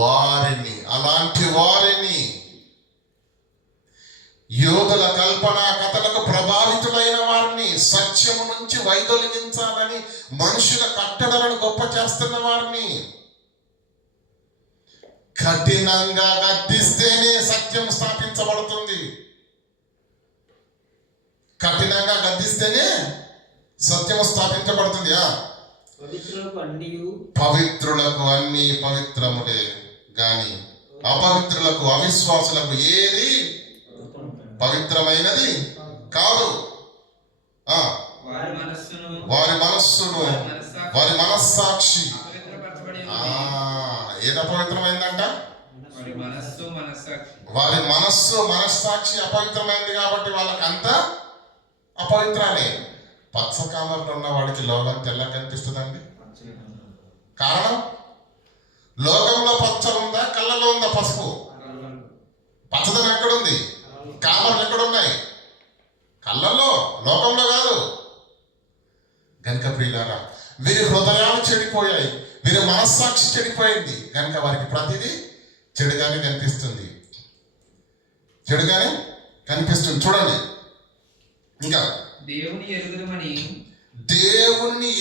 వారిని అలాంటి వారిని యోధుల కల్పన కథలకు ప్రభావితులైన వారిని, సత్యము నుంచి వైదొలిగించాలని మనుషుల కట్టడలను గొప్ప చేస్తున్న వారిని కఠినంగా గద్దిస్తేనే సత్యం స్థాపించబడుతుంది. కఠినంగా గద్దిస్తేనే సత్యము స్థాపించబడుతుంది. పవిత్రులకు అన్ని పవిత్రములే గాని అపవిత్రులకు అవిశ్వాసులకు ఏది పవిత్రమైనది కాదు. వారి మనస్సును వారి మనస్సాక్షి ఏది అపవిత్రమైందంట? వారి మనస్సాక్షి అపవిత్రమైంది కాబట్టి వాళ్ళకంతా అపవిత్రాలే. పచ్చ కామర్లు ఉన్న వాడికి లోకం తెల్ల కనిపిస్తుందండి. కారణం, లోకంలో పచ్చ ఉందా, కళ్ళలో ఉందా పసుపు? పచ్చదనం ఎక్కడుంది? కామర్లు ఎక్కడున్నాయి? కళ్ళల్లో, లోకంలో కాదు. కనుక ప్రియులారా, వీరి హృదయాలు చెడిపోయాయి, వీరి మనస్సాక్షి చెడిపోయింది. కనుక వారికి ప్రతిదీ చెడుగానే కనిపిస్తుంది. చూడండి ఇంకా, దేవుని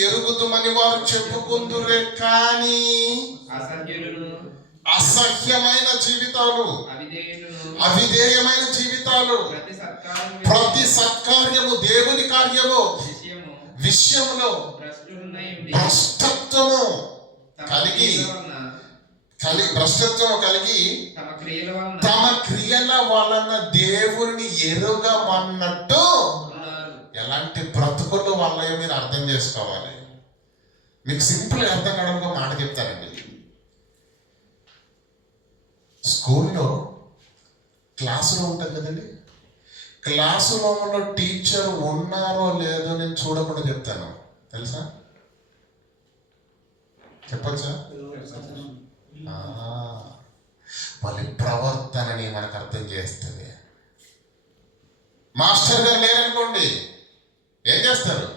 ఎరుగుదుమని వారు చెప్పుకుందురే కానీ అసహ్యమైన జీవితాలు, అవిధేయమైన జీవితాలు, ప్రతి సత్కార్యము, దేవుని కార్యము విషయములో భ్రష్టత్వము కలిగి తమ క్రియల వలన దేవుని ఎరుగమన్నట్టు ఎలాంటి బ్రతుకులు వాళ్ళయో మీరు అర్థం చేసుకోవాలి. మీకు సింపుల్ అర్థం కావడానికి మాట చెప్తానండి. స్కూల్లో క్లాస్ రూమ్ ఉంటుంది కదండి, క్లాస్ రూమ్లో టీచర్ ఉన్నారో లేదో నేను చూడకుండా చెప్తాను. తెలుసా? చెప్పచ్చా? వాళ్ళ ప్రవర్తనని మనకు అర్థం చేస్తుంది. మాస్టర్ గారు లేరనుకోండి, ఏం చేస్తారు?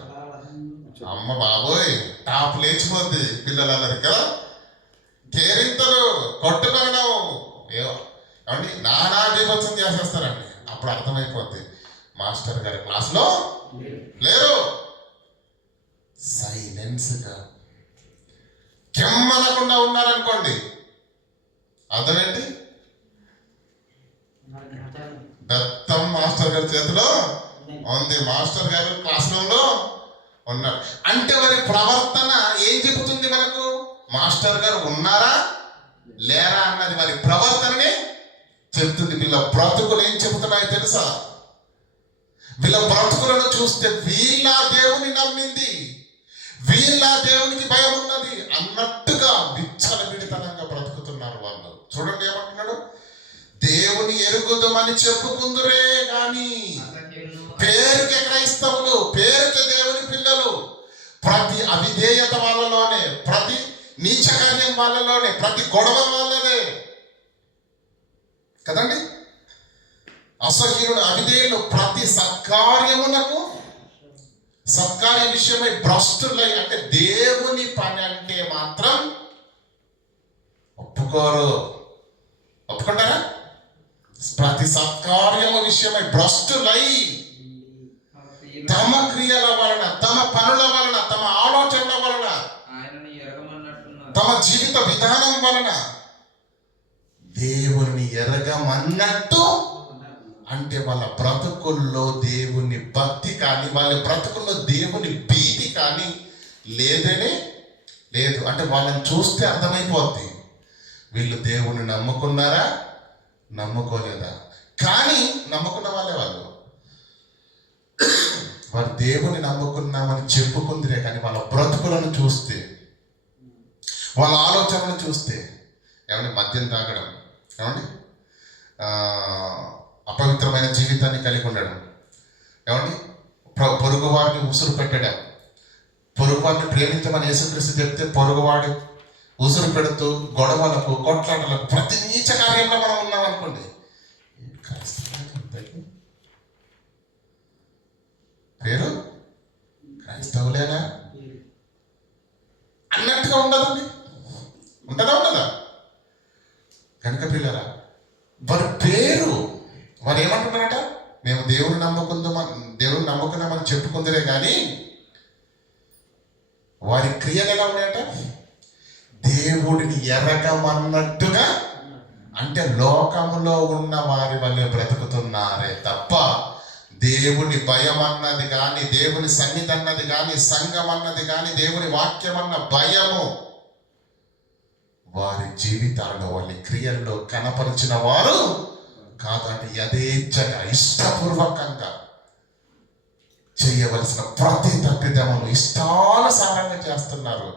అమ్మ బాబోయ్, టాప్ లేచిపోద్ది పిల్లలందరికి కదా. కేరింతలు, కొట్టుకోవడం, ఏమండి నానా బీభత్సం చేసేస్తారండి. అప్పుడు అర్థమైపోద్ది మాస్టర్ గారి క్లాస్లో లేరు. సైలెన్స్గా కెమ్మనకుండా ఉన్నారనుకోండి, అర్థమేంటి? దత్తం మాస్టర్ గారి చేతిలో ఉంది, మాస్టర్ గారు క్లాస్ రూమ్లో ఉన్నారు అంటే వారి ప్రవర్తన ఏం చెబుతుంది మనకు? మాస్టర్ గారు ఉన్నారా లేరా అన్నది వారి ప్రవర్తననే చెప్తుంది. వీళ్ళ బ్రతుకులు ఏం చెబుతున్నాయో తెలుసా? వీళ్ళ బ్రతుకులను చూస్తే వీళ్ళ దేవుని నమ్మింది, వీళ్ళ దేవునికి భయం ఉన్నది అన్నట్టుగా విచ్చలవిడితనంగా బ్రతుకుతున్నారు వాళ్ళు. చూడండి ఏమంటున్నాడు? దేవుని ఎరుగుదమని చెప్పుకుందురే గాని, పేరుకే క్రైస్తవులు, పేరుకే దేవుని పిల్లలు, ప్రతి అవిధేయత వాళ్ళలోనే, ప్రతి నీచకార్యం వాళ్ళలోనే, ప్రతి గొడవ వాళ్ళదే కదండి. అసహ్యుడు, అవిధేయులు, ప్రతి సత్కార్యమునకు, సత్కార్య విషయమై భ్రష్టులై, అంటే దేవుని పని అంటే మాత్రం ఒప్పుకోరు. ఒప్పుకుంటారా? ప్రతి సత్కార్యము విషయమై భ్రష్టులై తమ క్రియల వలన, తమ పనుల వలన, తమ ఆలోచనల వలన, తమ జీవిత విధానం వలన దేవుని ఎరగమన్నట్టు, అంటే వాళ్ళ బ్రతుకుల్లో దేవుని భక్తి కానీ, వాళ్ళ బ్రతుకుల్లో దేవుని భీతి కానీ లేదనే లేదు. అంటే వాళ్ళని చూస్తే అర్థమైపోద్ది వీళ్ళు దేవుని నమ్ముకున్నారా నమ్ముకోలేదా. కానీ నమ్ముకున్న వాళ్ళే వాళ్ళు దేవుని నమ్ముకున్నామని చెప్పుకుందిరే, కానీ వాళ్ళ బ్రతుకులను చూస్తే, వాళ్ళ ఆలోచనలు చూస్తే, ఏమంటే మద్యం తాగడం, ఏమండి అపవిత్రమైన జీవితాన్ని కలిగి ఉండడం, ఏమండి పొరుగు వారిని ఉసురు పెట్టడం, పొరుగు వారిని ప్రేమించమని యేసుక్రీస్తు చెప్తే పొరుగువాడి ఉసురు పెడుతూ గొడవలకు, కొట్లాటలకు, ప్రతి నీచ కార్యంలో మనం ఉన్నాం అనుకోండి. పేరు క్రైస్తవులేనా అన్నట్టుగా ఉండదండి. ఉంటుందా? ఉండదా? కనుక పిల్లరా, వారి పేరు, వారు ఏమంటున్నారట? మేము దేవుని నమ్ముకున్నామని చెప్పుకుందరే కానీ వారి క్రియలు ఎలా ఉన్నాయట? దేవుడిని ఎరగమన్నట్టుగా, అంటే లోకములో ఉన్న వారి వల్లే బ్రతుకుతున్నారే తప్ప దేవుని భయం అన్నది కానీ, దేవుని సన్నిధి అన్నది కానీ, సంఘం అన్నది కానీ, దేవుని వాక్యం అన్న భయము వారి జీవితాల్లో, వాళ్ళ క్రియల్లో కనపరిచిన వారు కాదని యథేచ్ఛగా ఇష్టపూర్వకంగా చేయవలసిన ప్రతి తప్పిదమును ఇష్టానుసారంగా చేస్తున్నారు.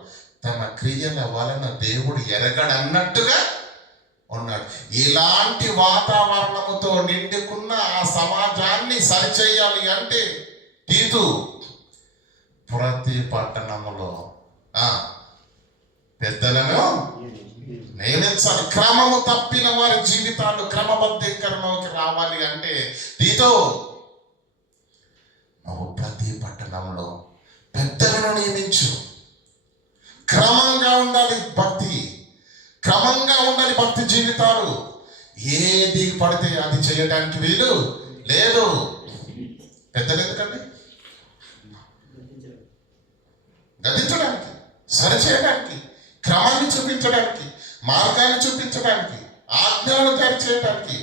తమ క్రియల వలన దేవుడు ఎరగడన్నట్టుగా ఉన్నాడు. ఇలాంటి వాతావరణముతో నిండుకున్న ఆ సమాజాన్ని సరిచేయాలి అంటే తీతు ప్రతి పట్టణములో పెద్దలను నియమించాలి. క్రమము తప్పిన వారి జీవితాలు క్రమబద్ధీకరణలోకి రావాలి అంటే తీతు నువ్వు ప్రతి పట్టణంలో పెద్దలను నియమించు. క్రమంగా ఉండాలి భక్తి, క్రమంగా ఉండాలి భక్తి జీవితాలు. ఏది పడితే అది చేయడానికి వీలు లేదు. పెద్దలు ఎందుకండి? గదించడానికి, సరిచేయడానికి, క్రమాన్ని చూపించడానికి, మార్గాన్ని చూపించడానికి, ఆజ్ఞలను తయారు చేయడానికి,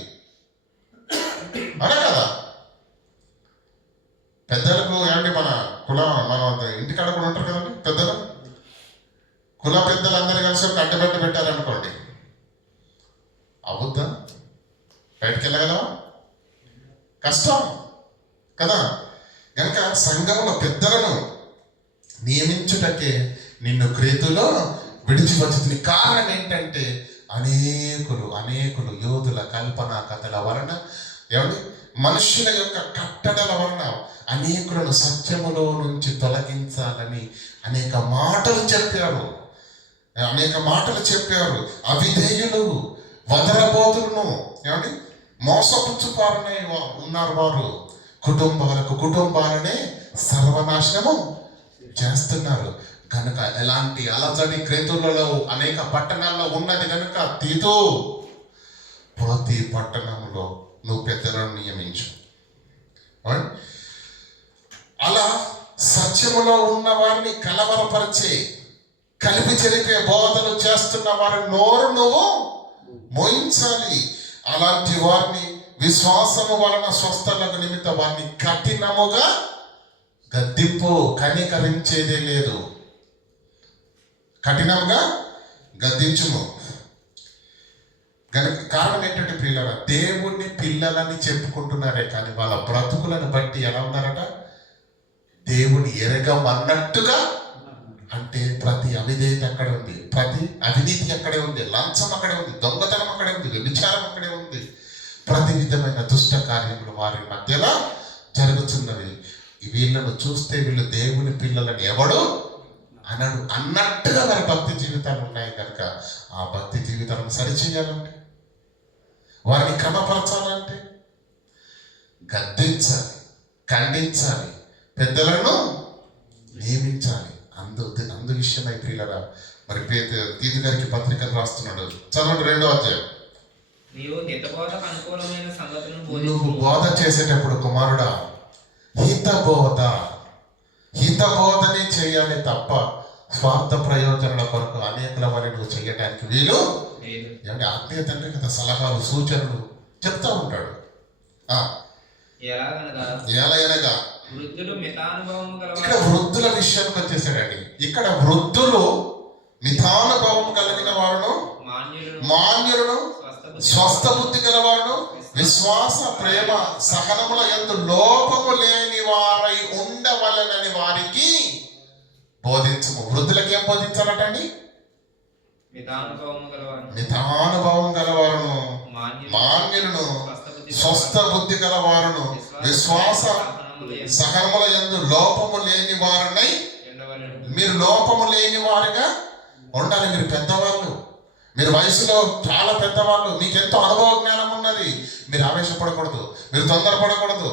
అలా కదా. పెద్దలకు ఏమంటే మన ఇంటికాడ కూడా ఉంటారు కదండి పెద్దలు. కుల పెద్దలందరూ కలిసి ఒక అడ్డబెట్ట పెట్టారనుకోండి, అవుద్దా? బయటికి వెళ్ళగలవా? కష్టం కదా. కనుక సంఘంలో పెద్దలను నియమించుటకే నిన్ను క్రీతులో విడిచివచ్చుతుంది. కారణం ఏంటంటే అనేకులు యోధుల కల్పన కథల వలన, ఏమండి, మనుషుల యొక్క కట్టడల వలన అనేకులను సత్యములో నుంచి తొలగించాలని అనేక మాటలు చెప్పారు. అవిధేయులు, వదరబోతులను, ఏమండి, మోసపుచ్చుపారనే ఉన్నారు. వారు కుటుంబాలనే సర్వనాశనము చేస్తున్నారు. కనుక ఎలాంటి అలజడి క్రేతులలో అనేక పట్టణాల్లో ఉన్నది కనుక తీతు ప్రతి పట్టణంలో నువ్వు పెద్దలను నియమించు. అలా సత్యములో ఉన్న వారిని కలవరపరిచే, కలిపి చెరిపే బోధలు చేస్తున్న వారి నోరు నువ్వు మోయించాలి. అలాంటి వారిని విశ్వాసము వలన స్వస్థలకు నిమిత్తం వారిని కఠినముగా గద్దింపు. కనికరించేదే లేదు, కఠినంగా గద్దించుము. కనుక కారణం ఏంటంటే ప్రియులారా, దేవుణ్ణి పిల్లలని చెప్పుకుంటున్నారే కానీ వాళ్ళ బ్రతుకులను బట్టి ఎలా ఉన్నారట? దేవుని ఎరగమన్నట్టుగా. అంటే ప్రతి అవిధేయత అక్కడే ఉంది, ప్రతి అవినీతి అక్కడే ఉంది, లంచం అక్కడే ఉంది, దొంగతనం అక్కడే ఉంది, వ్యభిచారం అక్కడే ఉంది. ప్రతి విధమైన దుష్ట కార్యములు వారి మధ్యలో జరుగుతున్నవి. వీళ్ళను చూస్తే వీళ్ళు దేవుని పిల్లలని ఎవడు అనడు అన్నట్టుగా వారి భక్తి జీవితాలు ఉన్నాయి. కనుక ఆ భక్తి జీవితాలను సరిచేయాలంటే, వారిని క్రమపరచాలంటే గద్దించాలి, ఖండించాలి, పెద్దలను నియమించాలి. అందు విషయమై ప్రియులరా మరి తీతు గారికి పత్రికలు రాస్తున్నాడు. చదవండి 2వ అధ్యాయం. నువ్వు బోధ చేసేటప్పుడు కుమారుడా హితబోధనే చేయాలి తప్ప స్వార్థ ప్రయోజనాల కొరకు అనేకుల వారి నువ్వు చేయడానికి వీలు. అంటే ఆత్మీయ తండ్రి కదా సలహాలు, సూచనలు చెప్తా ఉంటాడు. ఎలాగనగా ఇక్కడ వృద్ధుల విషయానికి వచ్చేసాడండి. ఇక్కడ వృద్ధులు మితానుభవం కలిగిన వారును, మాన్యులను, స్వస్థ బుద్ధి గల వారును, విశ్వాస, ప్రేమ, సహనముల యందు లోపము లేని వారై ఉండవలనని వారికి బోధించము. వృద్ధులకి ఏం బోధించాలటండి? మితానుభవం గలవారును, మాన్యులను, స్వస్థ బుద్ధి గలవారును, విశ్వాస సహనముల యందు లోపము లేని వారునై. మీరు లోపము లేని వారుగా ఉండాలి. మీరు పెద్దవాళ్ళు, మీరు వయసులో చాలా పెద్దవాళ్ళు, మీకెంతో అనుభవ జ్ఞానం ఉన్నది. మీరు ఆవేశపడకూడదు, మీరు తొందరపడకూడదు.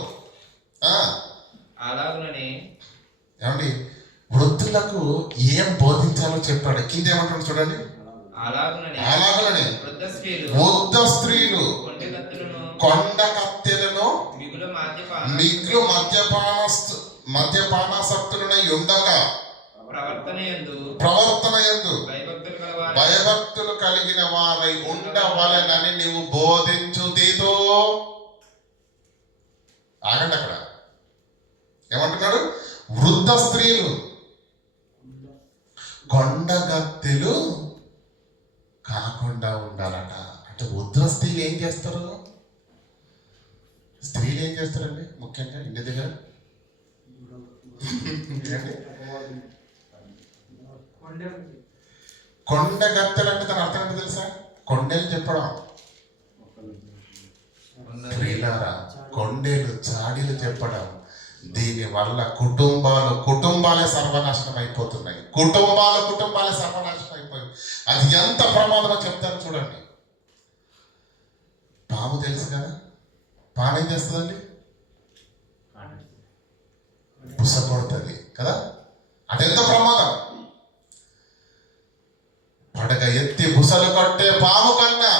ఏమండి, వృద్ధులకు ఏం బోధించాలో చెప్పాడు. కింద ఏమంటాడు చూడండి. అలాగనే వృద్ధ స్త్రీలు కొండ కత్తెలను మిక్కిలు మద్యపానాసక్తులనై ఉండక ప్రవర్తన యందు భయభక్తులు కలిగిన వారై ఉండవలెనని నీవు బోధించు తీతో. ఆగండి అక్కడ ఏమంటున్నాడు? వృద్ధ స్త్రీలు కొండగత్తెలు కాకుండా ఉండాలట. అంటే వృద్ధ స్త్రీలు ఏం చేస్తారు? స్త్రీలు ఏం చేస్తారండి ముఖ్యంగా ఇంటి దగ్గర? కొండగత్తెలు అంటే దాని అర్థం ఏంటో తెలుసా? కొండలు చెప్పడం. స్త్రీలారా, కొండేలు చాడీలు చెప్పడం. దీని వల్ల కుటుంబాలే సర్వనాశనం అయిపోతున్నాయి. కుటుంబాలే సర్వనాశనం అయిపోయి. అది ఎంత ప్రమాదమో చెప్తాను చూడండి. పాము తెలుసు కదా? పాము ఏం చేస్తుందండి? బుస కొడుతుంది కదా? అదెంత ప్రమాదం. పడగ ఎత్తి బుసలు కొట్టే పాము కన్నా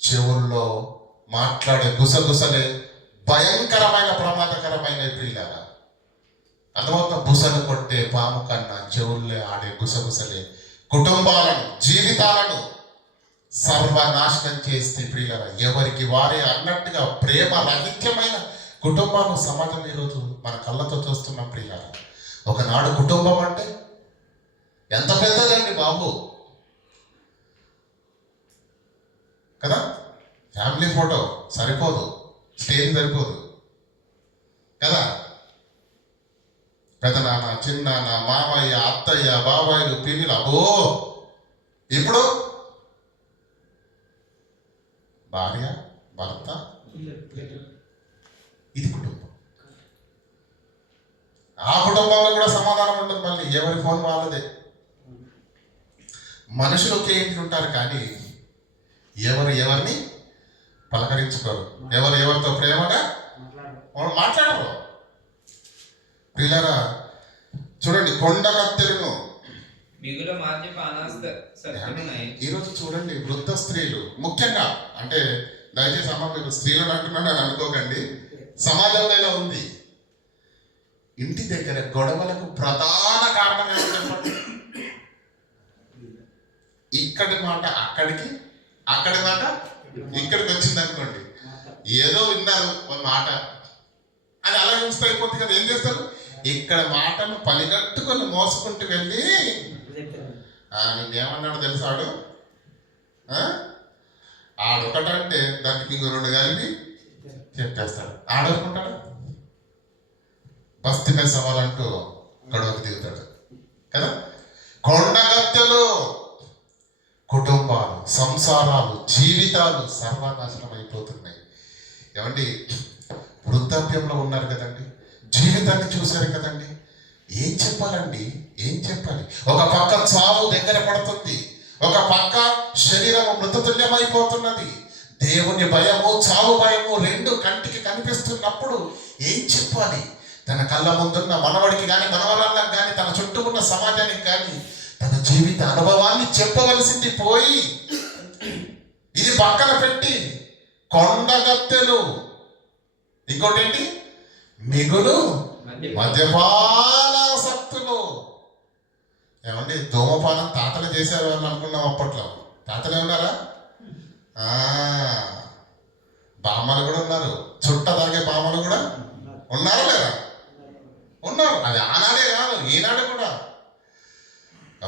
చెవుల్లో మాట్లాడే గుసగుసలే భయంకరమైన ప్రమాదకరమైన ప్రియులారా. అర్థమవుతా? బుసలు కొట్టే పాము కన్నా చెవుల్లో ఆడే గుసగుసలే కుటుంబాలను, జీవితాలను సర్వనాశనం చేస్తే ప్రియులారా. ఎవరికి వారే అన్నట్టుగా ప్రేమ రహిత్యమైన కుటుంబాలు సమాజం ఈరోజు మన కళ్ళతో చూస్తున్నాం ప్రియులారా. ఒకనాడు కుటుంబం అంటే ఎంత పెద్దదండి బాబు కదా? ఫ్యామిలీ ఫోటో సరిపోదు, స్టేజ్ సరిపోదు కదా? పెదనాన్న, చిన్నాన్న, మామయ్య, అత్తయ్య, బాబాయిలు, పిన్నులు, అబ్బో. ఇప్పుడు భార్య, భర్త, ఇది కుటుంబం. ఆ కుటుంబంలో కూడా సమాధానం ఉంటుంది. మళ్ళీ ఎవరి ఫోన్ వాళ్ళదే. మనుషులు ఒకే ఇంటి ఉంటారు కానీ ఎవరిని పలకరించుకోరు. ఎవరితో ప్రేమగా మాట్లాడరు. పిల్లరా చూడండి, కొండగత్తెలను ఈరోజు చూడండి. వృద్ధ స్త్రీలు ముఖ్యంగా, అంటే దయచేసి అమ్మ మీరు స్త్రీలను అంటున్నాను అని అనుకోకండి. సమాజంలో ఇలా ఉంది. ఇంటి దగ్గర గొడవలకు ప్రధాన కారణం ఏమో చెప్పండి. ఇక్కడి మాట అక్కడికి, అక్కడి మాట ఇక్కడికి వచ్చింది అనుకోండి. ఏదో విన్నారు ఒక మాట, అది అలా ఉంచుతా అయిపోతుంది కదా. ఏం చేస్తారు? ఇక్కడ మాటను పనిగట్టుకొని మోసుకుంటూ వెళ్ళి నేనేమన్నాడు తెలుసాడు, ఆడొకటంటే దానికి ఇంకో 2 కలిపి చెప్పేస్తాడు. ఆడనుకుంటాడు బస్తి మీద సవాలంటూ గొడవకు దిగుతాడు కదా. కొండగత్తెలు కుటుంబాలు, సంసారాలు, జీవితాలు సర్వనాశనం అయిపోతున్నాయి. ఏమండి, వృద్ధాప్యంలో ఉన్నారు కదండి, జీవితాన్ని చూశారు కదండి. ఏం చెప్పాలండి? ఏం చెప్పాలి? ఒక పక్క చావు దగ్గర పడుతుంది, ఒక పక్క శరీరం మృతతుల్యమైపోతున్నది. దేవుని భయము, చావు భయము 2 కంటికి కనిపిస్తున్నప్పుడు ఏం చెప్పాలి? తన కళ్ళ ముందున్న మనవడికి కానీ, మనవరాళ్ళకి కానీ, తన చుట్టూ ఉన్న సమాజానికి కానీ తన జీవిత అనుభవాన్ని చెప్పవలసింది పోయి ఇది పక్కన పెట్టి కొండగత్తెలు, ఇంకోటి ఏంటి, మిగులు మద్యపానాసక్తులు. ఏమండి, ధూమపానం తాతలు చేసేవాళ్ళు అనుకున్నాం అప్పట్లో. తాతలే ఉన్నారా? బామ్మలు కూడా ఉన్నారు. చుట్ట తాగే బామ్మలు కూడా ఉన్నారా లేదా? ఉన్నారు. అది ఆనాడే కాదు, ఈనాడు కూడా.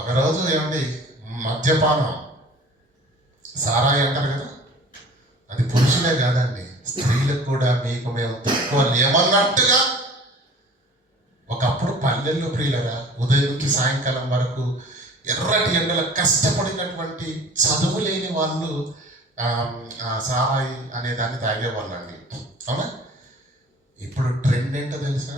ఒకరోజు ఏమండి, మద్యపానం, సారాయి అంటారు కదా, అది పురుషులే కాదండి, స్త్రీలకు కూడా మీకు మేము తక్కువ లేమన్నట్టుగా. ఒకప్పుడు పల్లెల్లో ప్రియులరా ఉదయం నుంచి సాయంకాలం వరకు ఎర్రటి ఎండల కష్టపడినటువంటి చదువు లేని వాళ్ళు సారాయి అనే దాన్ని తాగేవాళ్ళు అండి. అవునా? ఇప్పుడు ట్రెండ్ ఏంటో తెలుసా?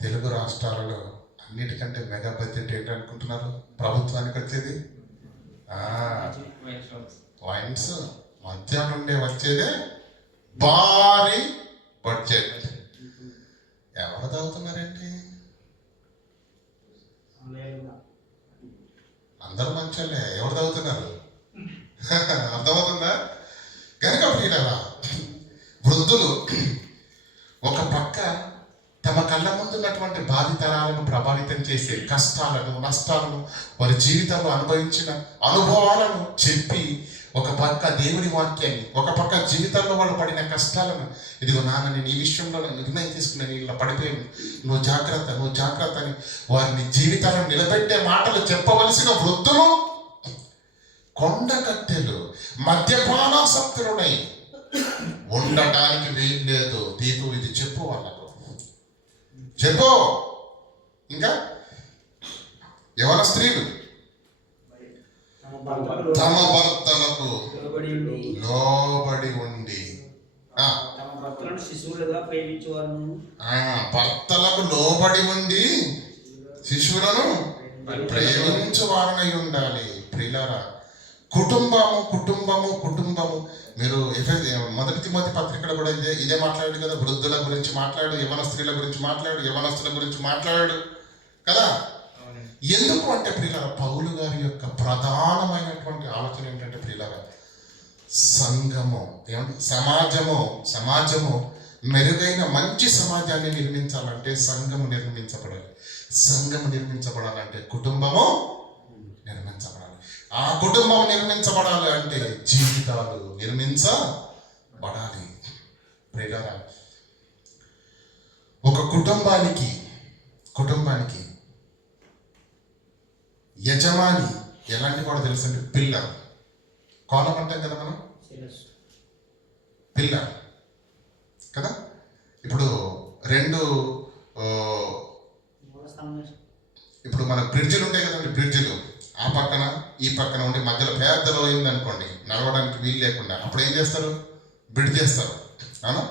తెలుగు రాష్ట్రాలలో అన్నిటికంటే మెగా బడ్జెట్ ఏంటనుకుంటున్నారు ప్రభుత్వానికి వచ్చేది? వైన్స్, మద్యం నుండి వచ్చేదే భారీ బడ్జెట్. ఎవరు తాగుతున్నారేంటి? అందరూ మంచి కూర్చోలే, ఎవరు తాగుతున్నారు? అర్థమవుతుందా? కనుక ప్రియులారా, వృద్ధులు ఒక పక్క తమ కళ్ళ ముందున్నటువంటి బాధితరాలను ప్రభావితం చేసే కష్టాలను, నష్టాలను, వారి జీవితంలో అనుభవించిన అనుభవాలను చెప్పి, ఒక పక్క దేవుని వాక్యాన్ని, ఒక పక్క జీవితంలో వాళ్ళు పడిన కష్టాలను, ఇదిగో నాన్న నేను ఈ విషయంలో నిర్ణయం తీసుకున్నాను, ఇలా పడిపోయాను, నువ్వు జాగ్రత్త అని వారిని జీవితాలను నిలబెట్టే మాటలు చెప్పవలసిన వృద్ధులు కొండ కట్టెలు మద్యపానాసక్తులున్నాయి, ఉండటానికి వీలు లేదు. దీపు ఇది చెప్పు, వాళ్ళకు చెప్పు. ఇంకా ఎవరి స్త్రీలు తమ భర్తలకు లోబడి ఉండి శిశువులుగా ప్రేమించేవారు, భర్తలకు లోబడి ఉండి శిశువులను ప్రేమించువారనై ఉండాలి. ప్రియులారా, కుటుంబము మీరు మొదటి తిమోతి పత్రికలో కూడా ఇదే మాట్లాడాడు కదా. వృద్ధుల గురించి మాట్లాడు, యవన స్త్రీల గురించి మాట్లాడు, యవనస్తుల గురించి మాట్లాడు కదా. ఎందుకు అంటే ప్రియులారా, పౌలు గారి యొక్క ప్రధానమైనటువంటి ఆలోచన ఏంటంటే ప్రియులారా, సంఘము ఏమంటే సమాజము మెరుగైన మంచి సమాజాన్ని నిర్మించాలంటే సంఘము నిర్మించబడాలంటే కుటుంబము నిర్మించబడాలి. ఆ కుటుంబం నిర్మించబడాలి అంటే జీవితాలు నిర్మించబడాలి. ప్రియులారా, ఒక కుటుంబానికి యజమాని ఎలాంటి కూడా తెలుసండి? పిల్లర్. కోలం అంటాం కదా మనం, పిల్లర్ కదా. ఇప్పుడు ఇప్పుడు మన బ్రిడ్జిలు ఉంటాయి కదండి, బ్రిడ్జిలు ఆ పక్కన ఈ పక్కన ఉండి మధ్యలో పెద్దలో అయింది అనుకోండి, నడవడానికి వీలు లేకుండా, అప్పుడు ఏం చేస్తారు? బ్రిడ్జ్ చేస్తారు. అవునా?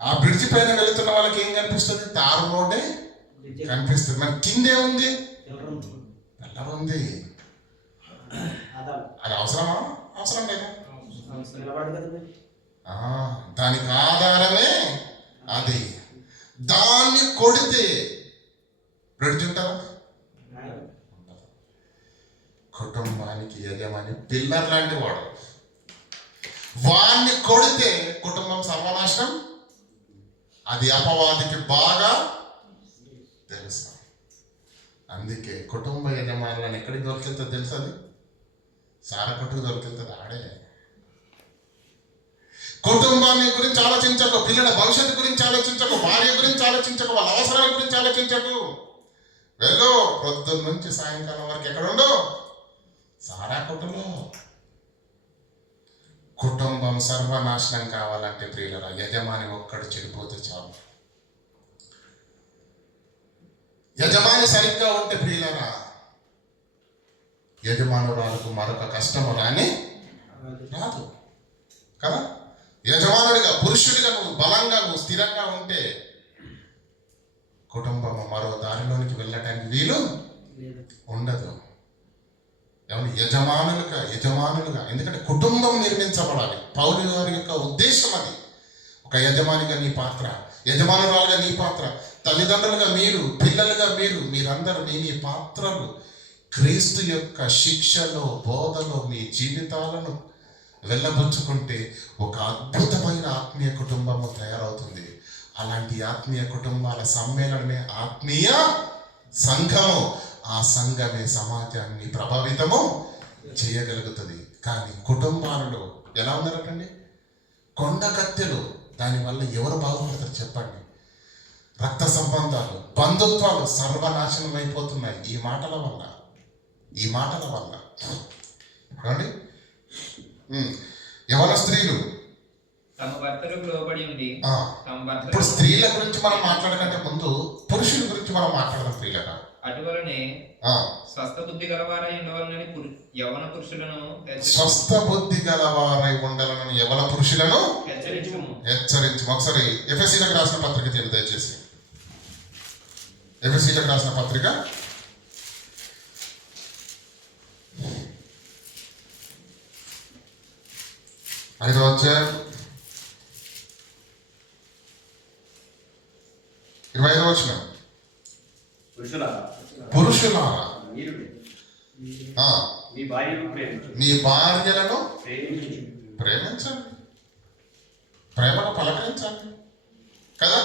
ఆ బ్రిడ్జి పైన వెళుతున్న వాళ్ళకి ఏం కనిపిస్తుంది? తారు రోడ్డే కనిపిస్తుంది. మన కిందే ఉంది, ఎలా ఉంది? అది అవసరమా? అవసరం లేదా? దానికి ఆధారమే అది. దాన్ని కొడితే బ్రిడ్జ్ ఉంటారా? కుటుంబానికి యజమాని పిల్లర్ లాంటి వాడు. వాణ్ణి కొడితే కుటుంబం సర్వనాశనం. అది అపవాదికి బాగా తెలుసు. అందుకే కుటుంబ యజమానులను ఎక్కడికి దొరికిందో తెలుసు. అది సారకొట్టుకు దొరికింది ఆడే. కుటుంబాన్ని గురించి ఆలోచించకు, పిల్లల భవిష్యత్తు గురించి ఆలోచించకు, భార్య గురించి ఆలోచించకు, వాళ్ళ అవసరాల గురించి ఆలోచించకు. వెళ్ళు, పొద్దున్న నుంచి సాయంకాలం వరకు ఎక్కడుండు? సారా కొట్టులో. కుటుంబం సర్వనాశనం కావాలంటే ప్రియులరా, యజమాని ఒక్కడు చెడిపోతే చాలు. యజమాని సరిగ్గా ఉంటే ప్రియులరా, యజమానురాలకు మరొక కష్టము రాదు కదా. యజమానుడిగా, పురుషుడిగా నువ్వు బలంగా, నువ్వు స్థిరంగా ఉంటే కుటుంబము మరో దారిలోనికి వెళ్ళటానికి వీలు ఉండదు. యజమానులుగా ఎందుకంటే కుటుంబం నిర్మించబడాలి. పౌలు గారి యొక్క ఉద్దేశం అది. ఒక యజమానిగా నీ పాత్ర, యజమానురాలుగా నీ పాత్ర, తల్లిదండ్రులుగా మీరు, పిల్లలుగా మీరందరూ మీ పాత్రలు క్రీస్తు యొక్క శిక్షలో, బోధలో మీ జీవితాలను వెళ్ళబుచ్చుకుంటే ఒక అద్భుతమైన ఆత్మీయ కుటుంబము తయారవుతుంది. అలాంటి ఆత్మీయ కుటుంబాల సమ్మేళనమే ఆత్మీయ సంఘము. ఆ సంఘమే సమాజాన్ని ప్రభావితము చేయగలుగుతుంది. కానీ కుటుంబాలలో ఎలా ఉన్నారటండి? కొండ కత్తెలు. దానివల్ల ఎవరు బాగుపడతారు చెప్పండి? రక్త సంబంధాలు, బంధుత్వాలు సర్వనాశనం అయిపోతున్నాయి ఈ మాటల వల్ల. ఏమండి? యవన స్త్రీలు తమ భర్తలకు లోబడి ఉండి ఇప్పుడు స్త్రీల గురించి మనం మాట్లాడకంటే ముందు పురుషుల గురించి మనం మాట్లాడదాం. స్త్రీలగా అటువలనే స్వస్థ బుద్ధి గలవారై ఉండవాలని యవన పురుషులను హెచ్చరించు. ఒకసారి ఎఫెసీలకు రాసిన పత్రిక తెలియదు దయచేసి. ఎఫెసీలకు రాసిన పత్రిక 5వ అధ్యాయం 25వ వచనం. పురుషులారా ఆ, మీ భార్యను ప్రేమించు. మీ భార్యలను ప్రేమించు. ప్రేమించండి, ప్రేమను పలకరించండి కదా.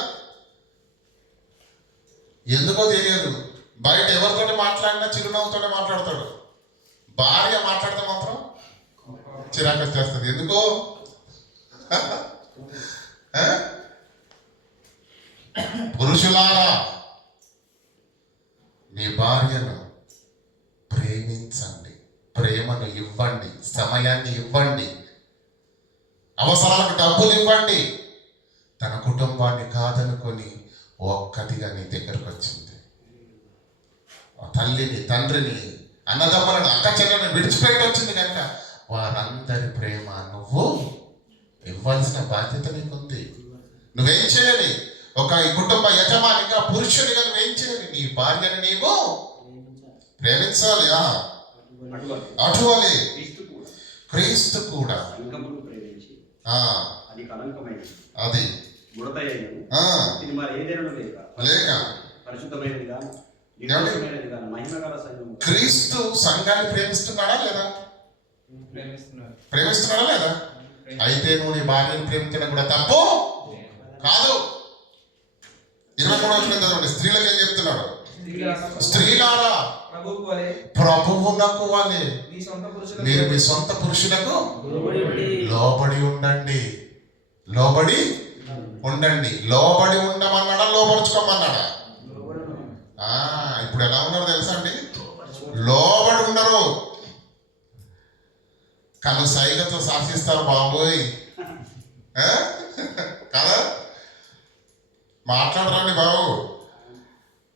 ఎందుకో తెలియదు, బయట ఎవరితోటి మాట్లాడినా చిరునవ్వుతోనే మాట్లాడతాడు, భార్య మాట్లాడితే మాత్రం చిరాకు వచ్చేస్తుంది. ఎందుకో పురుషులారా మీ భార్యను ప్రేమించండి, ప్రేమను ఇవ్వండి, సమయాన్ని ఇవ్వండి, అవసరాలకు డబ్బులు ఇవ్వండి. తన కుటుంబాన్ని కాదనుకొని ఒక్కటిగా నీ దగ్గరకు వచ్చింది. తల్లిని, తండ్రిని, అన్నదమ్ములను, అక్క చెల్లెలను విడిచిపెట్టి వచ్చింది కనుక వారందరి ప్రేమ నువ్వు ఇవ్వాల్సిన బాధ్యత నీకుంది. నువ్వేం చేయాలి? ఒక ఈ కుటుంబ యజమానిగా, పురుషునిగా నువ్వేం చేయాలి? నీ భార్యను నీవు ప్రేమించాలి. అటువలే క్రీస్తు కూడా సంఘమును ప్రేమించి అది కలంకమైనది, అది ముడతయైనది, ఇది మరి ఏదైనా లేక పరిశుద్ధమైనది గాను నిర్దోషమైనది గాను మహిమగల సంఘము. క్రీస్తు సంఘాన్ని ప్రేమిస్తున్నాడా లేదా? ప్రేమిస్తున్నాడా లేదా? అయితే నువ్వు నీ భార్యను ప్రేమించడం కూడా తప్పు కాదు. 23వ వచనం చదవండి. స్త్రీలకు ఏం చెప్తున్నాడు? స్త్రీలారా ప్రభువునకు వలె మీరు మీ సొంత పురుషులకు లోబడి ఉండండి. లోబడి ఉండండి. లోబడి ఉండమన్నాడా, లోపరుచుకోమన్నాడా? ఇప్పుడు ఎలా ఉన్నారు తెలుసా అండి? లోబడి ఉండరు, కను సైగతో శాసిస్తారు బాబోయ్ కదా. మాట్లాడరండి బాబు.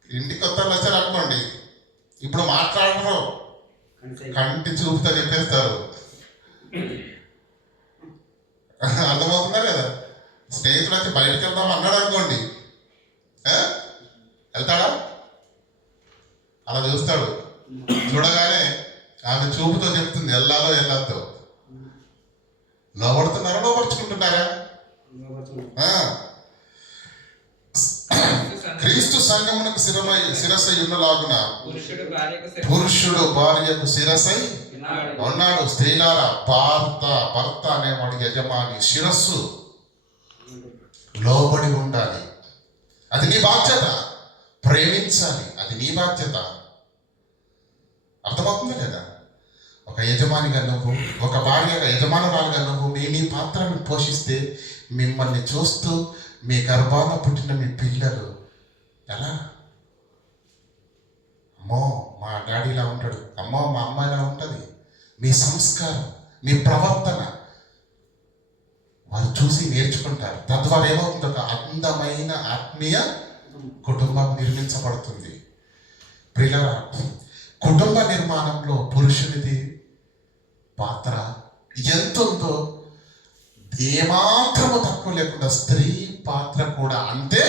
ఇంటికి కొత్త వచ్చారు అనుకోండి, ఇప్పుడు మాట్లాడరు, కంటి చూపుతో చెప్పేస్తారు. అర్థమవుతుందా లేదా? స్నేహితులు వచ్చి బయటకు వెళ్దాం అన్నాడు అనుకోండి, వెళ్తాడా? అలా చూస్తాడు. చూడగానే ఆమె చూపుతో చెప్తుంది వెళ్ళాలో వెళ్ళొద్దో. లోపడుతున్నారా, లోపరుచుకుంటున్నారా? క్రీస్తు సంఘమునకు శిరసై ఉన్నలాగున పురుషుడు భార్యకు శిరసై ఉన్నాడు. స్త్రీలారా భర్త అనేవాడు యజమాని శిరస్సు లోబడి ఉండాలి. అది నీ బాధ్యత. ప్రేమించాలి, అది నీ బాధ్యత. అర్థమవుతుంది లేదా? ఒక యజమానిగా నువ్వు, ఒక భార్యగా, యజమానురాలుగా నువ్వు మీ పాత్రను పోషిస్తే మిమ్మల్ని చూస్తూ మీ గర్భాన పుట్టిన మీ పిల్లలు ఎలా, అమ్మో మా డాడీ ఇలా ఉంటాడు, అమ్మో మా అమ్మ ఇలా ఉంటుంది, మీ సంస్కారం, మీ ప్రవర్తన వారు చూసి నేర్చుకుంటారు. తద్వారా ఏమవుతుంది? ఒక అందమైన ఆత్మీయ కుటుంబం నిర్మించబడుతుంది. ప్రియులారా, కుటుంబ నిర్మాణంలో పురుషునిది పాత్ర ఎంత ఉందో ఏమాత్రము తక్కువ లేకుండా స్త్రీ పాత్ర కూడా అంతే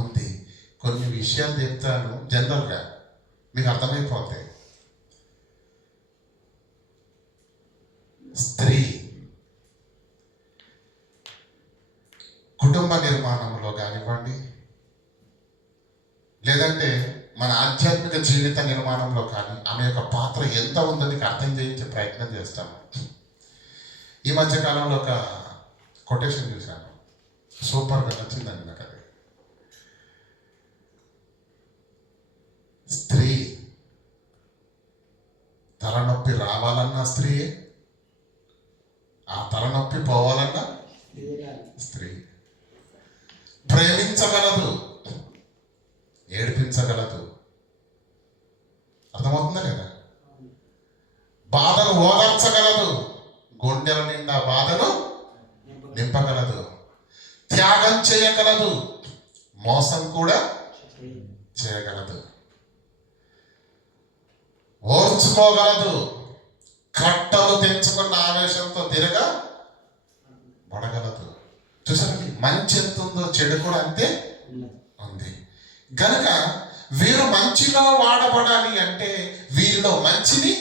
ఉంది. కొన్ని విషయాలు చెప్తాను జనరల్గా, మీకు అర్థమైపోతాయి. స్త్రీ కుటుంబ నిర్మాణంలో కానివ్వండి, లేదంటే మన ఆధ్యాత్మిక జీవిత నిర్మాణంలో కానీ ఆమె యొక్క పాత్ర ఎంత ఉందో నీకు అర్థం చేయించే ప్రయత్నం చేస్తాను. ఈ మధ్యకాలంలో ఒక కొటేషన్ చూశాను, సూపర్గా నచ్చిందండి నాకు. అది స్త్రీ తలనొప్పి రావాలన్నా స్త్రీయే, ఆ తలనొప్పి పోవాలన్నా స్త్రీ. ప్రేమించగలదు, ఏడిపించగలదు. అర్థమవుతుందా లేదా? బాధను ఓదార్చగలదు, గుండెల నిండా బాధను నింపగలదు. త్యాగం చేయగలదు, మోసం కూడా చేయగలదు. ఓర్చుకోగలదు, కట్టలు తెంచుకున్న ఆవేశంతో తిరగబడగలదు. చూసారండి, మంచి ఎంత ఉందో చెడు కూడా అంతే ఉంది. గనక వీరు మంచిలో వాడబడాలి అంటే వీరిలో మంచిని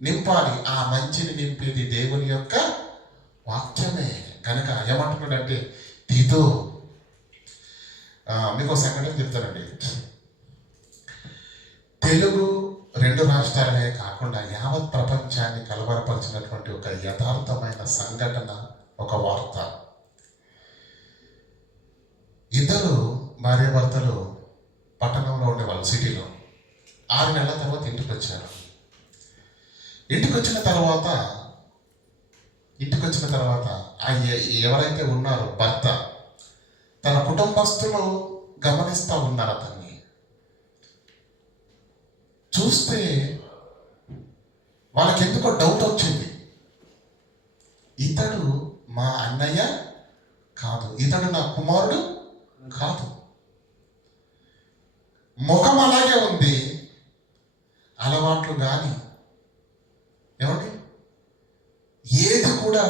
నింపాలి. ఆ మంచిని నింపేది దేవుని యొక్క వాక్యమే. కనుక ఏమంటున్నాడంటే తీతో, మీకు సంఘటన చెప్తానండి. తెలుగు 2 రాష్ట్రాలనే కాకుండా యావత్ ప్రపంచాన్ని కలవరపరిచినటువంటి ఒక యథార్థమైన సంఘటన, ఒక వార్త. ఇద్దరు భార్యాభర్తలు పట్టణంలో ఉండేవాళ్ళు, సిటీలో. 6 నెలల తర్వాత ఇంటికి వచ్చారు. ఇంటికి వచ్చిన తర్వాత ఎవరైతే ఉన్నారో భర్త, తన కుటుంబస్తులు గమనిస్తూ ఉన్నారు. అతన్ని చూస్తే వాళ్ళకి ఎందుకో డౌట్ వచ్చింది. ఇతడు మా అన్నయ్య కాదు, ఇతడు నా కుమారుడు కాదు. ముఖం అలాగే ఉంది, అలవాట్లు కానీ ఏమండి ఏది కూడా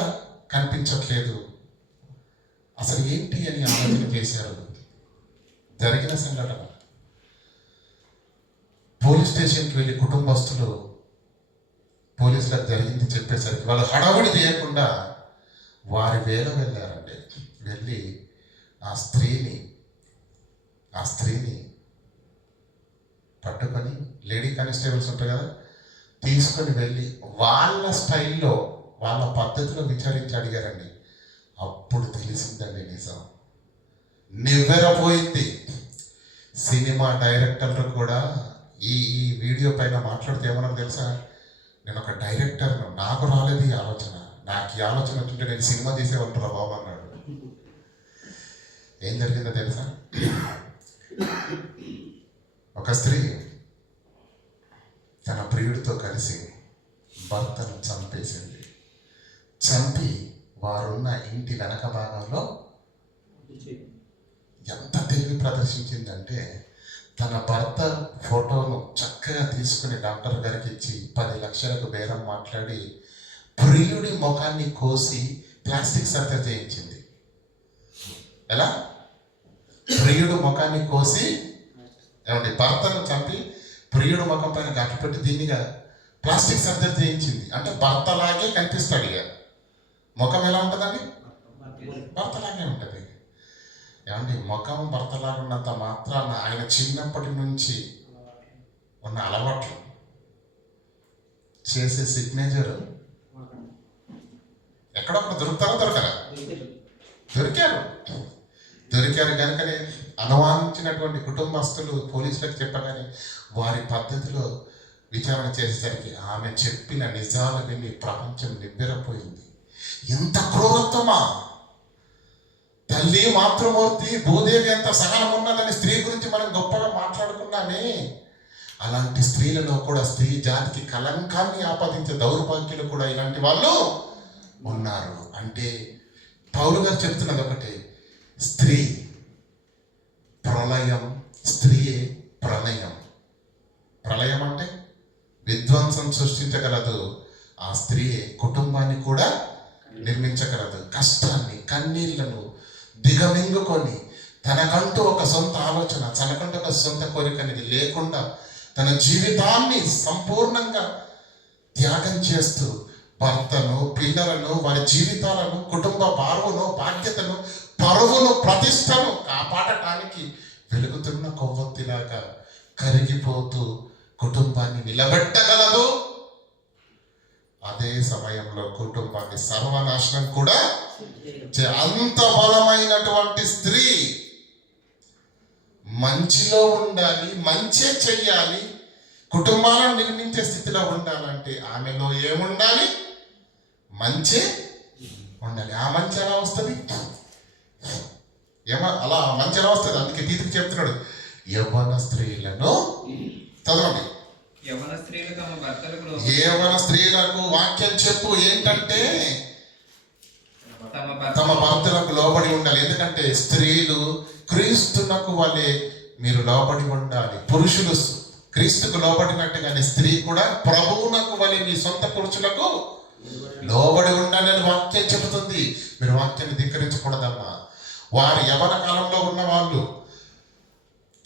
కనిపించట్లేదు. అసలు ఏంటి అని ఆలోచన చేశారు. జరిగిన సంఘటన, పోలీస్ స్టేషన్కి వెళ్ళి కుటుంబస్తులు పోలీసులకు జరిగింది చెప్పేసరికి వాళ్ళు హడావుడి చేయకుండా వారి వేళ వెళ్ళారండి. వెళ్ళి ఆ స్త్రీని పట్టుకొని, లేడీ కానిస్టేబుల్స్ ఉంటారు కదా, తీసుకొని వెళ్ళి వాళ్ళ స్టైల్లో, వాళ్ళ పద్ధతిలో విచారించి అడిగారండి. అప్పుడు తెలిసిందండి నిజం. నివ్వెరపోయింది. సినిమా డైరెక్టర్లు కూడా ఈ వీడియో పైన మాట్లాడితే ఏమన్నా తెలుసా, నేను ఒక డైరెక్టర్ను, నాకు రాలేదు ఈ ఆలోచన, నాకు ఈ ఆలోచన వచ్చింటే నేను సినిమా తీసేవాళ్ళరా బాబు అన్నాడు. ఏం జరిగిందో తెలుసా, ఒక స్త్రీ తన ప్రియుడితో కలిసి భర్తను చంపేసింది. చంపి వారున్న ఇంటి వెనక భాగంలో ఎంత తెలివి ప్రదర్శించిందంటే, తన భర్త ఫోటోను చక్కగా తీసుకుని డాక్టర్ గారికి ఇచ్చి 10 లక్షలకు బేరం మాట్లాడి ప్రియుడి ముఖాన్ని కోసి ప్లాస్టిక్ సర్జరీ చేయించింది. ఎలా? ప్రియుడు ముఖాన్ని కోసి, ఏమండి, భర్తను చంపి ప్రియుడు ముఖం పైన గట్టు పెట్టి దీనిగా ప్లాస్టిక్ సర్జరీ చేయించింది. అంటే భర్తలాగే కనిపిస్తాడు. ఇక ముఖం ఎలా ఉంటుందండి? భర్తలాగే ఉంటుంది. ఏమండి, ముఖం భర్తలాగా ఉన్నంత మాత్రాన ఆయన చిన్నప్పటి నుంచి ఉన్న అలవాట్లు, చేసే సిగ్నేచర్ ఎక్కడొక్కడ దొరకరా? దొరికారు కనుకనే అనుమానించినటువంటి కుటుంబస్తులు పోలీసులకు చెప్పగానే వారి పద్ధతిలో విచారణ చేసేసరికి ఆమె చెప్పిన నిజాలు విని ప్రపంచం నివ్వెరపోయింది. ఎంత క్రూరత్వమా! తల్లి మాతృమూర్తి భూదేవి ఎంత సహనం ఉన్నదని స్త్రీ గురించి మనం గొప్పగా మాట్లాడుకున్నామే. అలాంటి స్త్రీలలో కూడా స్త్రీ జాతికి కలంకాన్ని ఆపాదించే దౌర్భాగ్యులు కూడా ఇలాంటి వాళ్ళు ఉన్నారు. అంటే పౌలు గారు చెప్తున్నది ఒకటే, స్త్రీ ప్రళయం, స్త్రీయే ప్రళయం. ప్రళయం అంటే విధ్వంసం సృష్టించగలదు. ఆ స్త్రీయే కుటుంబాన్ని కూడా నిర్మించగలదు. కష్టాన్ని, కన్నీళ్లను దిగమింగుకొని తనకంటూ ఒక సొంత ఆలోచన, తనకంటూ ఒక సొంత కోరిక అనేది లేకుండా తన జీవితాన్ని సంపూర్ణంగా త్యాగం చేస్తూ భర్తను, పిల్లలను, వారి జీవితాలను, కుటుంబ భారువును, బాధ్యతను, పరువును, ప్రతిష్టను కాపాడటానికి వెలుగుతున్న కొవ్వొత్తిలాగా కరిగిపోతూ కుటుంబాన్ని నిలబెట్టగలదు. అదే సమయంలో కుటుంబాన్ని సర్వనాశనం కూడా అంత బలమైనటువంటి స్త్రీ మంచిలో ఉండాలి, మంచే చెయ్యాలి, కుటుంబాలను నిర్మించే స్థితిలో ఉండాలంటే ఆమెలో ఏముండాలి? మంచే ఉండాలి. ఆ మంచి ఎలా వస్తుంది? అలా మంచి ఎలా వస్తుంది? అందుకే తీతికి చెప్తున్నాడు, యవ్వన స్త్రీలను చదవండి. యవ్వన స్త్రీలకు వాక్యం చెప్పు ఏంటంటే తమ భర్తలకు లోబడి ఉండాలి. ఎందుకంటే స్త్రీలు క్రీస్తునకు వలె మీరు లోబడి ఉండాలి. పురుషులు క్రీస్తుకు లోబడినట్టుగానే స్త్రీ కూడా ప్రభువునకు వలె మీ సొంత పురుషులకు లోబడి ఉండాలి అని వాక్యం చెబుతుంది. మీరు వాక్యాన్ని ధిక్కరించకూడదమ్మా. వారి యవ్వన కాలంలో ఉన్న వాళ్ళు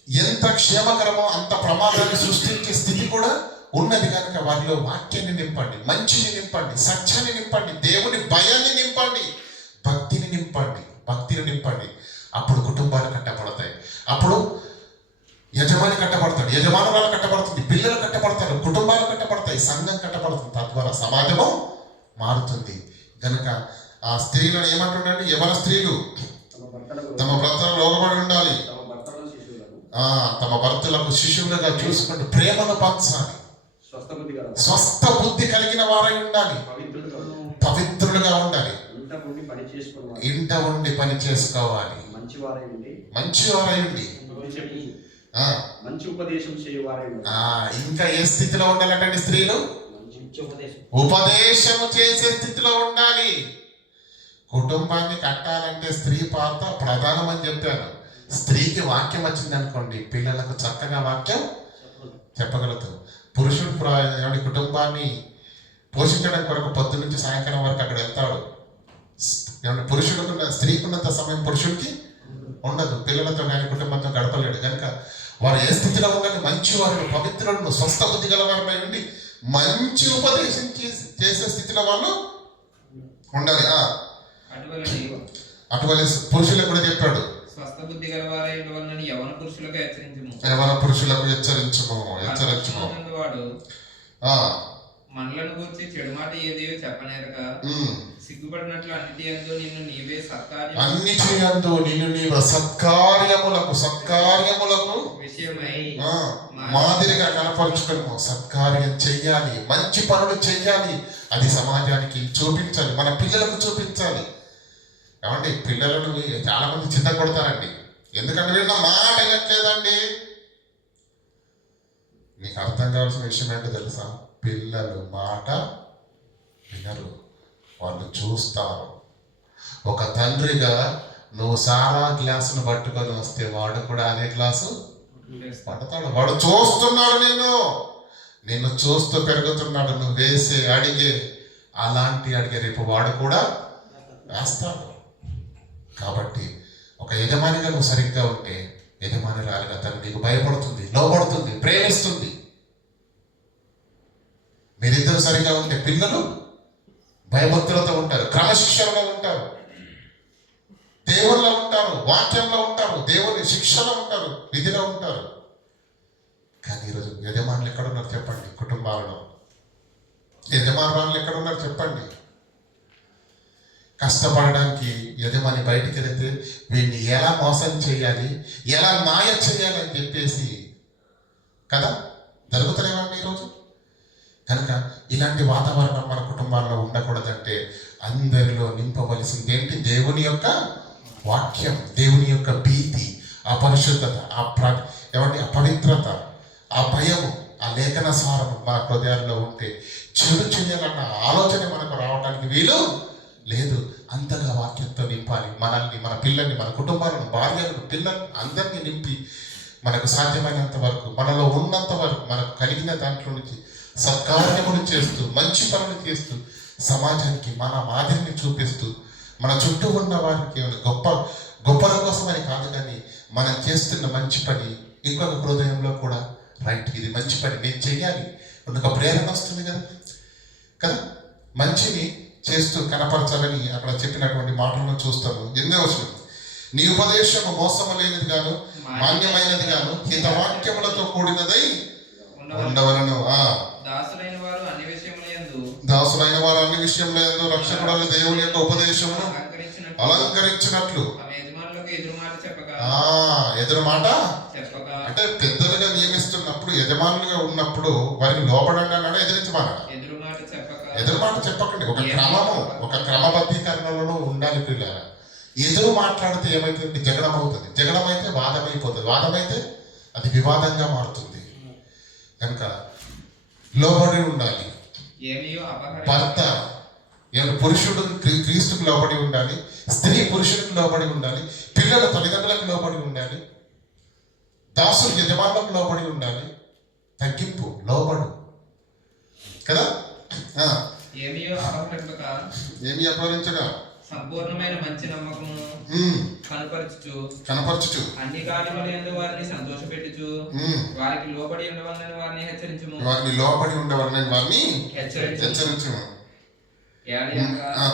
ఎంత క్షేమకరమో అంత ప్రమాదాన్ని సృష్టించే స్థితి కూడా ఉన్నది. కనుక వారిలో వాక్యాన్ని నింపండి, మంచిని నింపండి, సత్యాన్ని నింపండి, దేవుని భయాన్ని నింపండి, భక్తిని నింపండి. అప్పుడు కుటుంబాలు కట్టబడతాయి. అప్పుడు యజమాని కట్టబడతాడు, యజమానురాలు కట్టబడుతుంది, పిల్లలు కట్టబడతారు. కట్టబడతారు, కుటుంబాలు కట్టబడతాయి, సంఘం కట్టబడుతుంది, తద్వారా సమాజము మారుతుంది. కనుక ఆ స్త్రీలను ఏమంటుండండి, యవన స్త్రీలు తమ భర్తలు లోబడి ఉండాలి, తమ భర్తలకు శిశువులుగా చూసుకుంటూ ప్రేమను పంచాలి, స్వస్థ బుద్ధి కలిగిన వారై ఉండాలి, పవిత్రులుగా ఉండాలి, ఇంట ఉండి పని చేసుకోవాలి, మంచివారై ఉండి మంచి ఉపదేశం చేయవారై. ఇంకా ఏ స్థితిలో ఉండాలంటే స్త్రీలు ఉపదేశము చేసే స్థితిలో ఉండాలి. కుటుంబాన్ని కట్టాలంటే స్త్రీ పాత్ర ప్రధానమని చెప్పాను. స్త్రీకి వాక్యం వచ్చింది అనుకోండి, పిల్లలకు చక్కగా వాక్యం చెప్పగలుగుతారు. పురుషుడు కుటుంబాన్ని పోషించడం కొరకు పొద్దు నుంచి సాయంకాలం వరకు అక్కడ వెళ్తాడు. పురుషుడుకున్న స్త్రీకున్నంత సమయం పురుషుడికి ఉండదు. పిల్లలతో కానీ కుటుంబంతో గడపలేడు. కనుక వారు ఏ స్థితిలో ఉండాలి, మంచి వారు, పవిత్రులను, స్వస్థ బుద్ధి గల వారిపై ఉండి మంచి ఉపదేశం చేసే స్థితిలో వాళ్ళు ఉండాలి. అటువంటి పురుషులకు కూడా చెప్పాడు, స్వస్థ బుద్ధి గల వారై ఉండవలనని యవన పురుషులకు హెచ్చరించుము. వాడు మనలను గురించి చెడు మాట ఏదో చెప్పనేరక సిగ్గుపడినట్లు అన్నిటియందు నిన్ను నీవే సత్కార్యములకు విషయమై మాదిరిగా కనపరుచుకోము. సత్కార్యం చెయ్యాలి, మంచి పనులు చెయ్యాలి, అది సమాజానికి చూపించాలి, మన పిల్లలకు చూపించాలి. ఏమండి, పిల్లలను చాలా మంది చింత కొడతారండి. ఎందుకంటే వీళ్ళ మాట వినట్లేదండి. నీకు అర్థం కావాల్సిన విషయం ఏంటో తెలుసా? పిల్లలు మాట వినరు, వాళ్ళు చూస్తారు. ఒక తండ్రిగా నువ్వు సారా గ్లాసును పట్టుకొని వస్తే వాడు కూడా అదే గ్లాసు పడతాడు. వాడు చూస్తున్నాడు, నిన్ను చూస్తూ పెరుగుతున్నాడు. నువ్వు వేసే అడిగే అడిగే రేపు వాడు కూడా వేస్తాడు. కాబట్టి ఒక యజమానిగా నువ్వు సరిగ్గా ఉంటే యజమానురాలుగా తను నీకు భయపడుతుంది, లోబడుతుంది, ప్రేమిస్తుంది. మీరిద్దరు సరిగా ఉంటే పిల్లలు భయభక్తులతో ఉంటారు, క్రమశిక్షణలో ఉంటారు, దేవుల్లో ఉంటారు, వాక్యంలో ఉంటారు, దేవుని శిక్షలో ఉంటారు, విధిలో ఉంటారు. కానీ ఈరోజు యజమానులు ఎక్కడున్నారు చెప్పండి? కుటుంబాలలో యజమానులు ఎక్కడున్నారు చెప్పండి? కష్టపడడానికి యజమాని బయటికి వెళితే వీడిని ఎలా మోసం చేయాలి, ఎలా మాయ చేయాలి అని చెప్పేసి కదా జరుగుతున్నాయండి ఈరోజు. కనుక ఇలాంటి వాతావరణం మన కుటుంబాల్లో ఉండకూడదంటే అందరిలో నింపవలసింది ఏంటి? దేవుని యొక్క వాక్యం, దేవుని యొక్క భీతి, ఆ పరిశుద్ధత, ఆ పవిత్రత, ఆ భయము, ఆ లేఖన సారము మన హృదయాల్లో ఉంటే చెడు చేయాలన్న ఆలోచన మనకు రావడానికి వీలు లేదు. అంతగా వాక్యంతో నింపాలి మనల్ని, మన పిల్లల్ని, మన కుటుంబాలను, భార్యలను, పిల్లలను అందరినీ నింపి మనకు సాధ్యమైనంత వరకు, మనలో ఉన్నంత వరకు, మనకు కలిగిన దాంట్లో నుంచి సత్కార్యములు చేస్తూ, మంచి పనులు చేస్తూ, సమాజానికి మన మాదిరిని చూపిస్తూ, మన చుట్టూ ఉన్న వారికి గొప్పల కోసమని కాదు, కానీ మనం చేస్తున్న మంచి పని ఇంకొక హృదయంలో కూడా రైట్, ఇది మంచి పని నేను చెయ్యాలి, ఒక ప్రేరణ వస్తుంది కదా. మంచిని చేస్తూ కనపరచాలని అక్కడ చెప్పినటువంటి మాటలను చూస్తాము. ఎన్నో వచనం, నీ ఉపదేశము మోసము లేనిది గాను మాన్యమైనది గాను హితవాక్యములతో కూడినదై ఉండవలను. దాసులైన వారు అన్ని విషయంలో యందు రక్షకుడు దేవుని యొక్క ఉపదేశమును అలంకరించినట్లు ఎదురు మాట అంటే పెద్దలుగా నియమిస్తున్నప్పుడు, యజమానులుగా ఉన్నప్పుడు వారికి లోపడండి అన్నాడు, ఎదిరించమన్నాడు. ఎదురు మాట చెప్పకండి. ఒక క్రమబద్ధీకరణలో ఉండాలి పిల్లలు. ఎదురు మాట్లాడితే ఏమైతుంది? జగడం అవుతుంది. జగడం అయితే వాదం అయిపోతుంది. వాదం అయితే అది వివాదంగా మారుతుంది. కనుక లోబడి ఉండాలి. భర్త పురుషుడు క్రీస్తుకు లోబడి ఉండాలి, స్త్రీ పురుషుడికి లోబడి ఉండాలి, పిల్లల తల్లిదండ్రులకు లోబడి ఉండాలి, దాసులు యజమానులకు లోబడి ఉండాలి. తగ్గింపు, లోబడు కదా. ఏమీ అపహరించగా సంపూర్ణమైన మంచి నమ్మకము కనపరచుచు అన్ని కార్యములందు వారిని సంతోషపెట్టుచు వారికి లోబడి ఉండవలనని వారిని హెచ్చరించుము.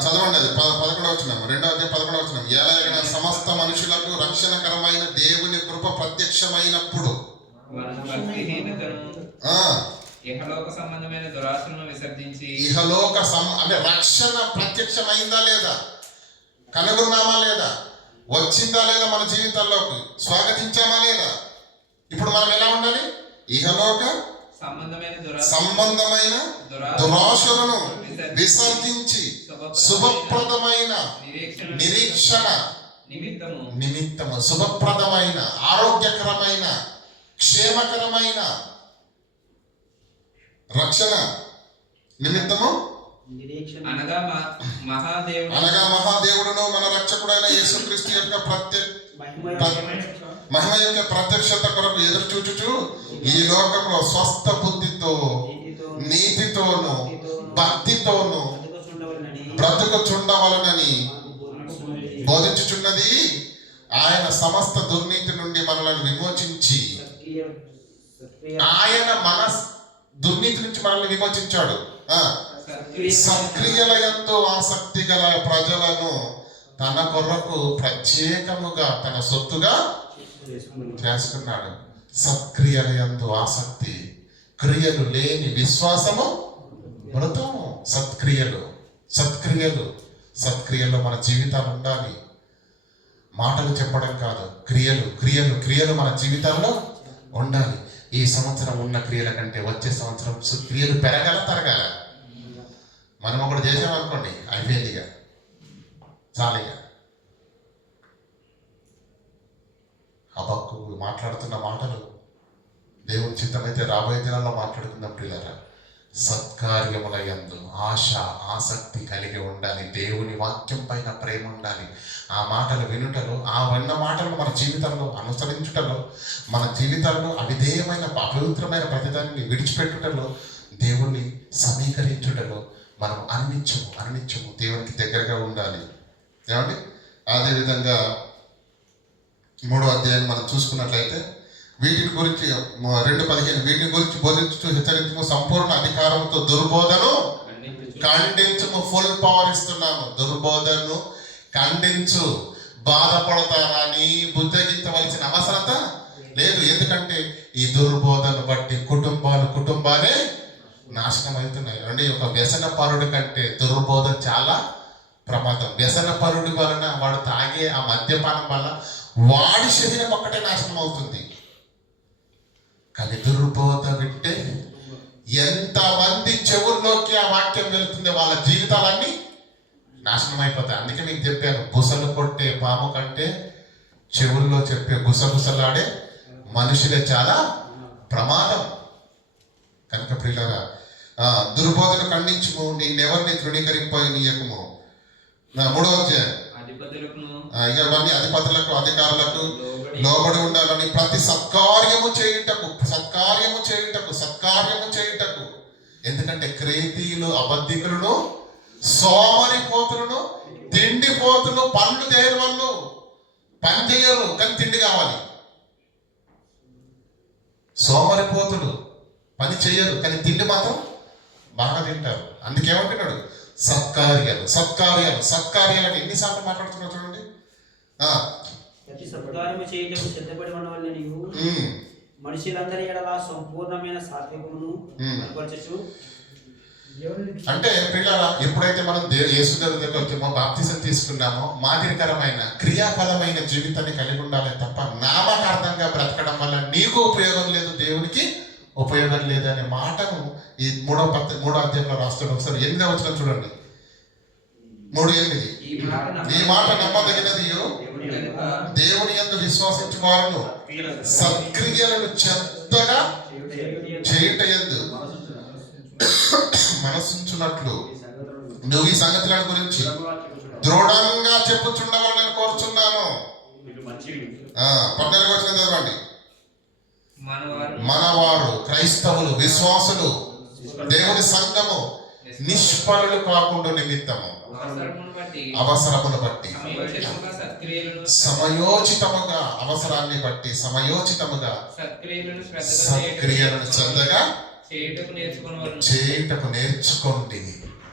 చదవండి, అది 11వ వచనం, 2వ అధ్యాయం 11వ వచనం. ఎలాగైనా సమస్త మనుషులకు రక్షణకరమైన దేవుని కృప ప్రత్యక్షమైనప్పుడు ఇహలోక సంబంధమైన దురాశలను విసర్జించి అంటే రక్షణ ప్రత్యక్షమైందా లేదా, కనుగొన్నామా లేదా, వచ్చిందా లేదా, మన జీవితాల్లోకి స్వాగతించామా లేదా. ఇప్పుడు మనం ఎలా ఉండాలి? ఇహలోక సంబంధమైన దురాశలను విసర్జించి శుభప్రదమైన నిరీక్షణ నిమిత్తము, శుభప్రదమైన, ఆరోగ్యకరమైన, క్షేమకరమైన రక్షణ నిమిత్తము అనగా మహాదేవుడును మన రక్షకుడైన యేసుక్రీస్తు యొక్క మహిమ యొక్క ప్రత్యక్షత కొరకు ఎదురు చూచుచు ఈ లోకంలో స్వస్థ బుద్ధితో, నీతితోను, భక్తితోను బ్రతుకుచుండవలనని బోధించుచున్నది. ఆయన సమస్త దుర్నీతి నుండి మనల్ని విమోచించి, ఆయన మన దుర్నీతి నుంచి మనల్ని విమోచించాడు. సత్క్రియల యందు ఆసక్తి గల ప్రజలను తన కొరకు ప్రత్యేకముగా తన సొత్తుగా చేసుకున్నాడు. సత్క్రియల యందు ఆసక్తి, క్రియలు లేని విశ్వాసము మృతము. సత్క్రియలు మన జీవితాలు ఉండాలి. మాటలు చెప్పడం కాదు, క్రియలు మన జీవితాల్లో ఉండాలి. ఈ సంవత్సరం ఉన్న క్రియల కంటే వచ్చే సంవత్సరం క్రియలు తరగాల. మనం ఒకటి చేసామనుకోండి, అయిపోయిందిగా, చాలిగా. హబక్కు మాట్లాడుతున్న మాటలు దేవుని చిత్తమైతే రాబోయే దినాల్లో మాట్లాడుకుందాం ప్రియులారా. సత్కార్యముల యందు ఆశ, ఆసక్తి కలిగి ఉండాలి. దేవుని వాక్యం పైన ప్రేమ ఉండాలి. ఆ మాటలు వినుటలో, ఆ విన్న మాటలను మన జీవితంలో అనుసరించుటలో, మన జీవితాల్లో అవిధేయమైన అపవిత్రమైన ప్రతిదాన్ని విడిచిపెట్టుటలో, దేవుణ్ణి సమీకరించుటలో మనం అన్నిత్యము దేవునికి దగ్గరగా ఉండాలి. ఏమండి? అదేవిధంగా 3వ అధ్యాయం మనం చూసుకున్నట్లయితే వీటిని గురించి 2:15 వీటిని గురించి బోధించు, హెచ్చరించము, సంపూర్ణ అధికారంతో దుర్బోధను ఖండించము. ఫుల్ పవర్ ఇస్తున్నాము. దుర్బోధను ఖండించు. బాధపడతారని బుద్ధగించవలసిన అవసరత లేదు. ఎందుకంటే ఈ దుర్బోధను బట్టి కుటుంబాలే నాశనం అవుతున్నాయి. అంటే ఒక వ్యసన పరుడి కంటే దుర్బోధ చాలా ప్రమాదం. వ్యసన పరుడి వలన, వాడు తాగే ఆ మద్యపానం వల్ల వాడి శరీరం ఒక్కటే నాశనం అవుతుంది. కానీ దుర్బోధ వింటే ఎంతమంది చెవుల్లోకి ఆ వాక్యం వెళుతుంది, వాళ్ళ జీవితాలన్నీ నాశనం అయిపోతాయి. అందుకే మీకు చెప్పాను, బుసలు కొట్టే పాము కంటే చెవుల్లో చెప్పే గుసగుసలాడే మనుషులే చాలా ప్రమాదం. కనుక ప్రియులారా, దుర్బోధను ఖండించుము, నిన్నెవరిని తృణీకరింపనీయకుము. 3వ అధ్యాయం ఇవన్నీ అధిపతులకు, అధికారులకు లోబడి ఉండాలని, ప్రతి సత్కార్యము చేయుటకు. ఎందుకంటే క్రేతీయులు, అబద్ధికులను, సోమరిపోతులను, తిండిపోతులు, పనులు చేయరు. వాళ్ళు పని చేయరు కానీ తిండి కావాలి. సోమరిపోతులు పని చేయరు కానీ తిండి మాత్రం బాగా తింటారు. అందుకేమంటున్నాడు? సత్కార్యాలు ఎన్నిసార్లు మాట్లాడుతున్నా చూడండి. ప్రతి సత్కార్యము చేయుటకు సిద్ధపడి ఉండవలెననియు మనుషులందరి ఎడల సంపూర్ణమైన సాత్వికమును కనపరచుచు. అంటే పిల్లల, ఎప్పుడైతే మనం యేసు దగ్గరికి వచ్చామో, బాప్తిసం తీసుకున్నామో, మాదిరికరమైన క్రియాఫలమైన జీవితాన్ని కలిగి ఉండాలి తప్ప నామకార్థంగా బ్రతకడం వల్ల నీకు ఉపయోగం లేదు, దేవునికి ఉపయోగం లేదు అనే మాటను ఈ 3వ అధ్యాయంలో రాస్తాడు. ఒకసారి 8వ వచనం చూడండి. 3:8 ఈ మాట నమ్మదగినది, దేవుని యందు విశ్వాసించు వారును సత్క్రియలను చెత్తగా చేయుట యందు మనసుంచున్నట్లు నువ్వు ఈ సంగతుల గురించి దృఢంగా చెప్పుచుండవాలని కోరుచున్నాను. 14వ వచనం చదవండి. మనవారు, క్రైస్తవులు, విశ్వాసులు, దేవుని సంఘము నిష్ఫలులు కాకుండా నిమిత్తము అవసరమును బట్టి సమయోచితముగా, అవసరాన్ని బట్టి సమయోచితముగా సత్క్రియలను చెందగా చేయుటకు నేర్చుకోండి.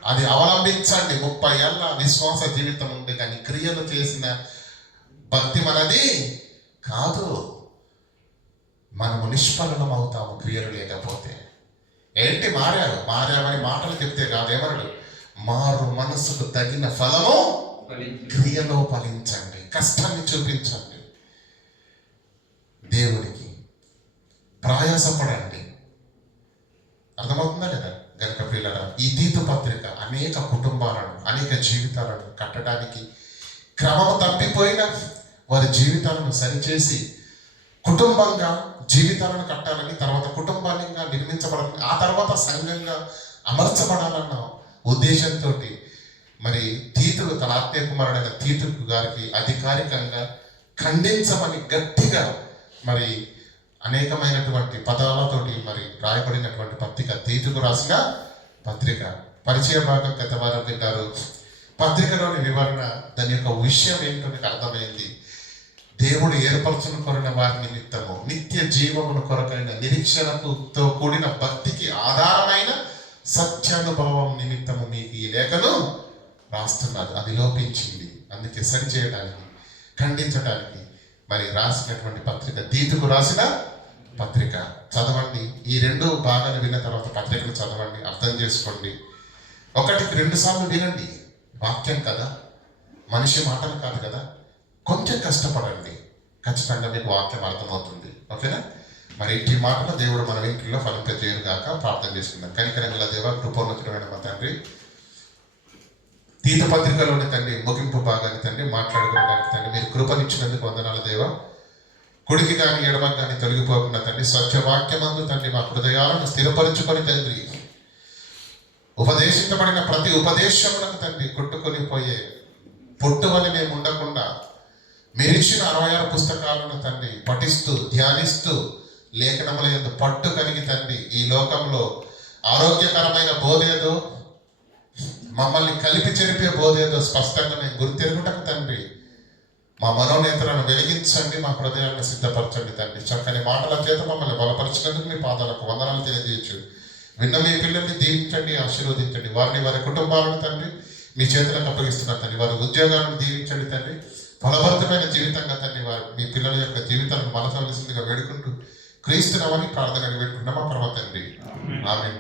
అది అవలంబించండి. 30 ఏళ్ళ విశ్వాస జీవితం ఉంది కానీ క్రియలు చేసిన భక్తి మనది కాదు. మనము నిష్ఫలం అవుతాము క్రియలు లేకపోతే. ఏంటి మారామని మాటలు చెప్తే కాదు, ఏమన్నాడు? మారు మనసుకు తగిన ఫలము క్రియలో ఫలించండి, కష్టాన్ని చూపించండి, దేవునికి ప్రయాసపడండి. అర్థమవుతుందా లేదా? గనుక పిల్లల ఈ తీతు పత్రిక అనేక కుటుంబాలను, అనేక జీవితాలను కట్టడానికి, క్రమం తప్పిపోయిన వారి జీవితాలను సరిచేసి కుటుంబంగా జీవితాలను కట్టాలని, తర్వాత కుటుంబాన్ని నిర్మించబడాలని, ఆ తర్వాత సంఘంగా అమర్చబడాలన్న ఉద్దేశంతో మరి తీతుడు తన ఆత్మీయ కుమారుడైన తీతుడు గారికి అధికారికంగా ఖండించమని గట్టిగా మరి అనేకమైనటువంటి పదాలతోటి మరి రాయబడినటువంటి పత్రిక తీతుకు రాసిన పత్రిక. పరిచయ భాగం గత వారం వింటారు. పత్రికలోని వివరణ, దాని యొక్క విషయం ఏంటో మీకు అర్థమైంది. దేవుడు ఏర్పరచును కొరిన వారి నిమిత్తము నిత్య జీవమును కొరకైన నిరీక్షణతో కూడిన భక్తికి ఆధారమైన సత్యానుభవం నిమిత్తము మీకు ఈ లేఖను రాస్తున్నారు. అది లోపించింది, అందుకే సరి చేయడానికి, ఖండించడానికి మరి రాసినటువంటి పత్రిక, తీతుకు రాసిన పత్రిక. చదవండి. ఈ రెండు భాగాలు విన్న తర్వాత పత్రికను చదవండి, అర్థం చేసుకోండి. 1-2 సార్లు వినండి. వాక్యం కదా, మనిషి మాటలు కాదు కదా. కొంచెం కష్టపడండి, ఖచ్చితంగా మీకు వాక్యం అర్థమవుతుంది. ఓకేనా? మరి ఈ మాటలు దేవుడు మన ఇంట్లో ఫలింపజేయను గాక ప్రార్థన చేసుకుందాం. కనికరంగల దేవ, కృపోన్నతుడైన మా తండ్రి, తీతు పత్రికలోని తండ్రి ముగింపు భాగాన్ని తండ్రి మాట్లాడుకోవడానికి తండ్రి మీరు కృపనిచ్చినందుకు వందనాలు దేవ. కుడికి కానీ ఎడమకి కానీ తొలగిపోకుండా తండ్రి సత్యవాక్యమందు తండ్రి మా హృదయాలను స్థిరపరుచుకొని తండ్రి ఉపదేశించబడిన ప్రతి ఉపదేశములకు తండ్రి కొట్టుకొని పోయే పొట్టువని మేము ఉండకుండా మీరిచ్చిన 66 పుస్తకాలను తండ్రి పఠిస్తూ ధ్యానిస్తూ లేఖనముల యందు పట్టు కలిగి తండ్రి ఈ లోకంలో ఆరోగ్యకరమైన బోధేదో, మమ్మల్ని కలిపి చెరిపే బోధేదో స్పష్టంగా మేము గుర్తెరుగుటకు తండ్రి మా మనోనేతలను వెలిగించండి, మా హృదయాలను సిద్ధపరచండి తండ్రి. చక్కని మాటల చేత మమ్మల్ని బలపరిచినందుకు మీ పాదాలకు వందనాలు తెలియజేయచ్చు. విన్న మీ పిల్లల్ని దీవించండి, ఆశీర్వదించండి. వారిని, వారి కుటుంబాలను తండ్రి మీ చేతులకు అప్పగిస్తున్నారు తండ్రి. వారి ఉద్యోగాలను దీవించండి తండ్రి. ఫలవంతమైన జీవితంగా తండ్రి వారు మీ పిల్లల యొక్క జీవితాలను మనసవలసిందిగా వేడుకుంటూ క్రీస్తునామని ప్రార్థన పెట్టుకుంటాం మా పరమ తండ్రి. ఆమేన్.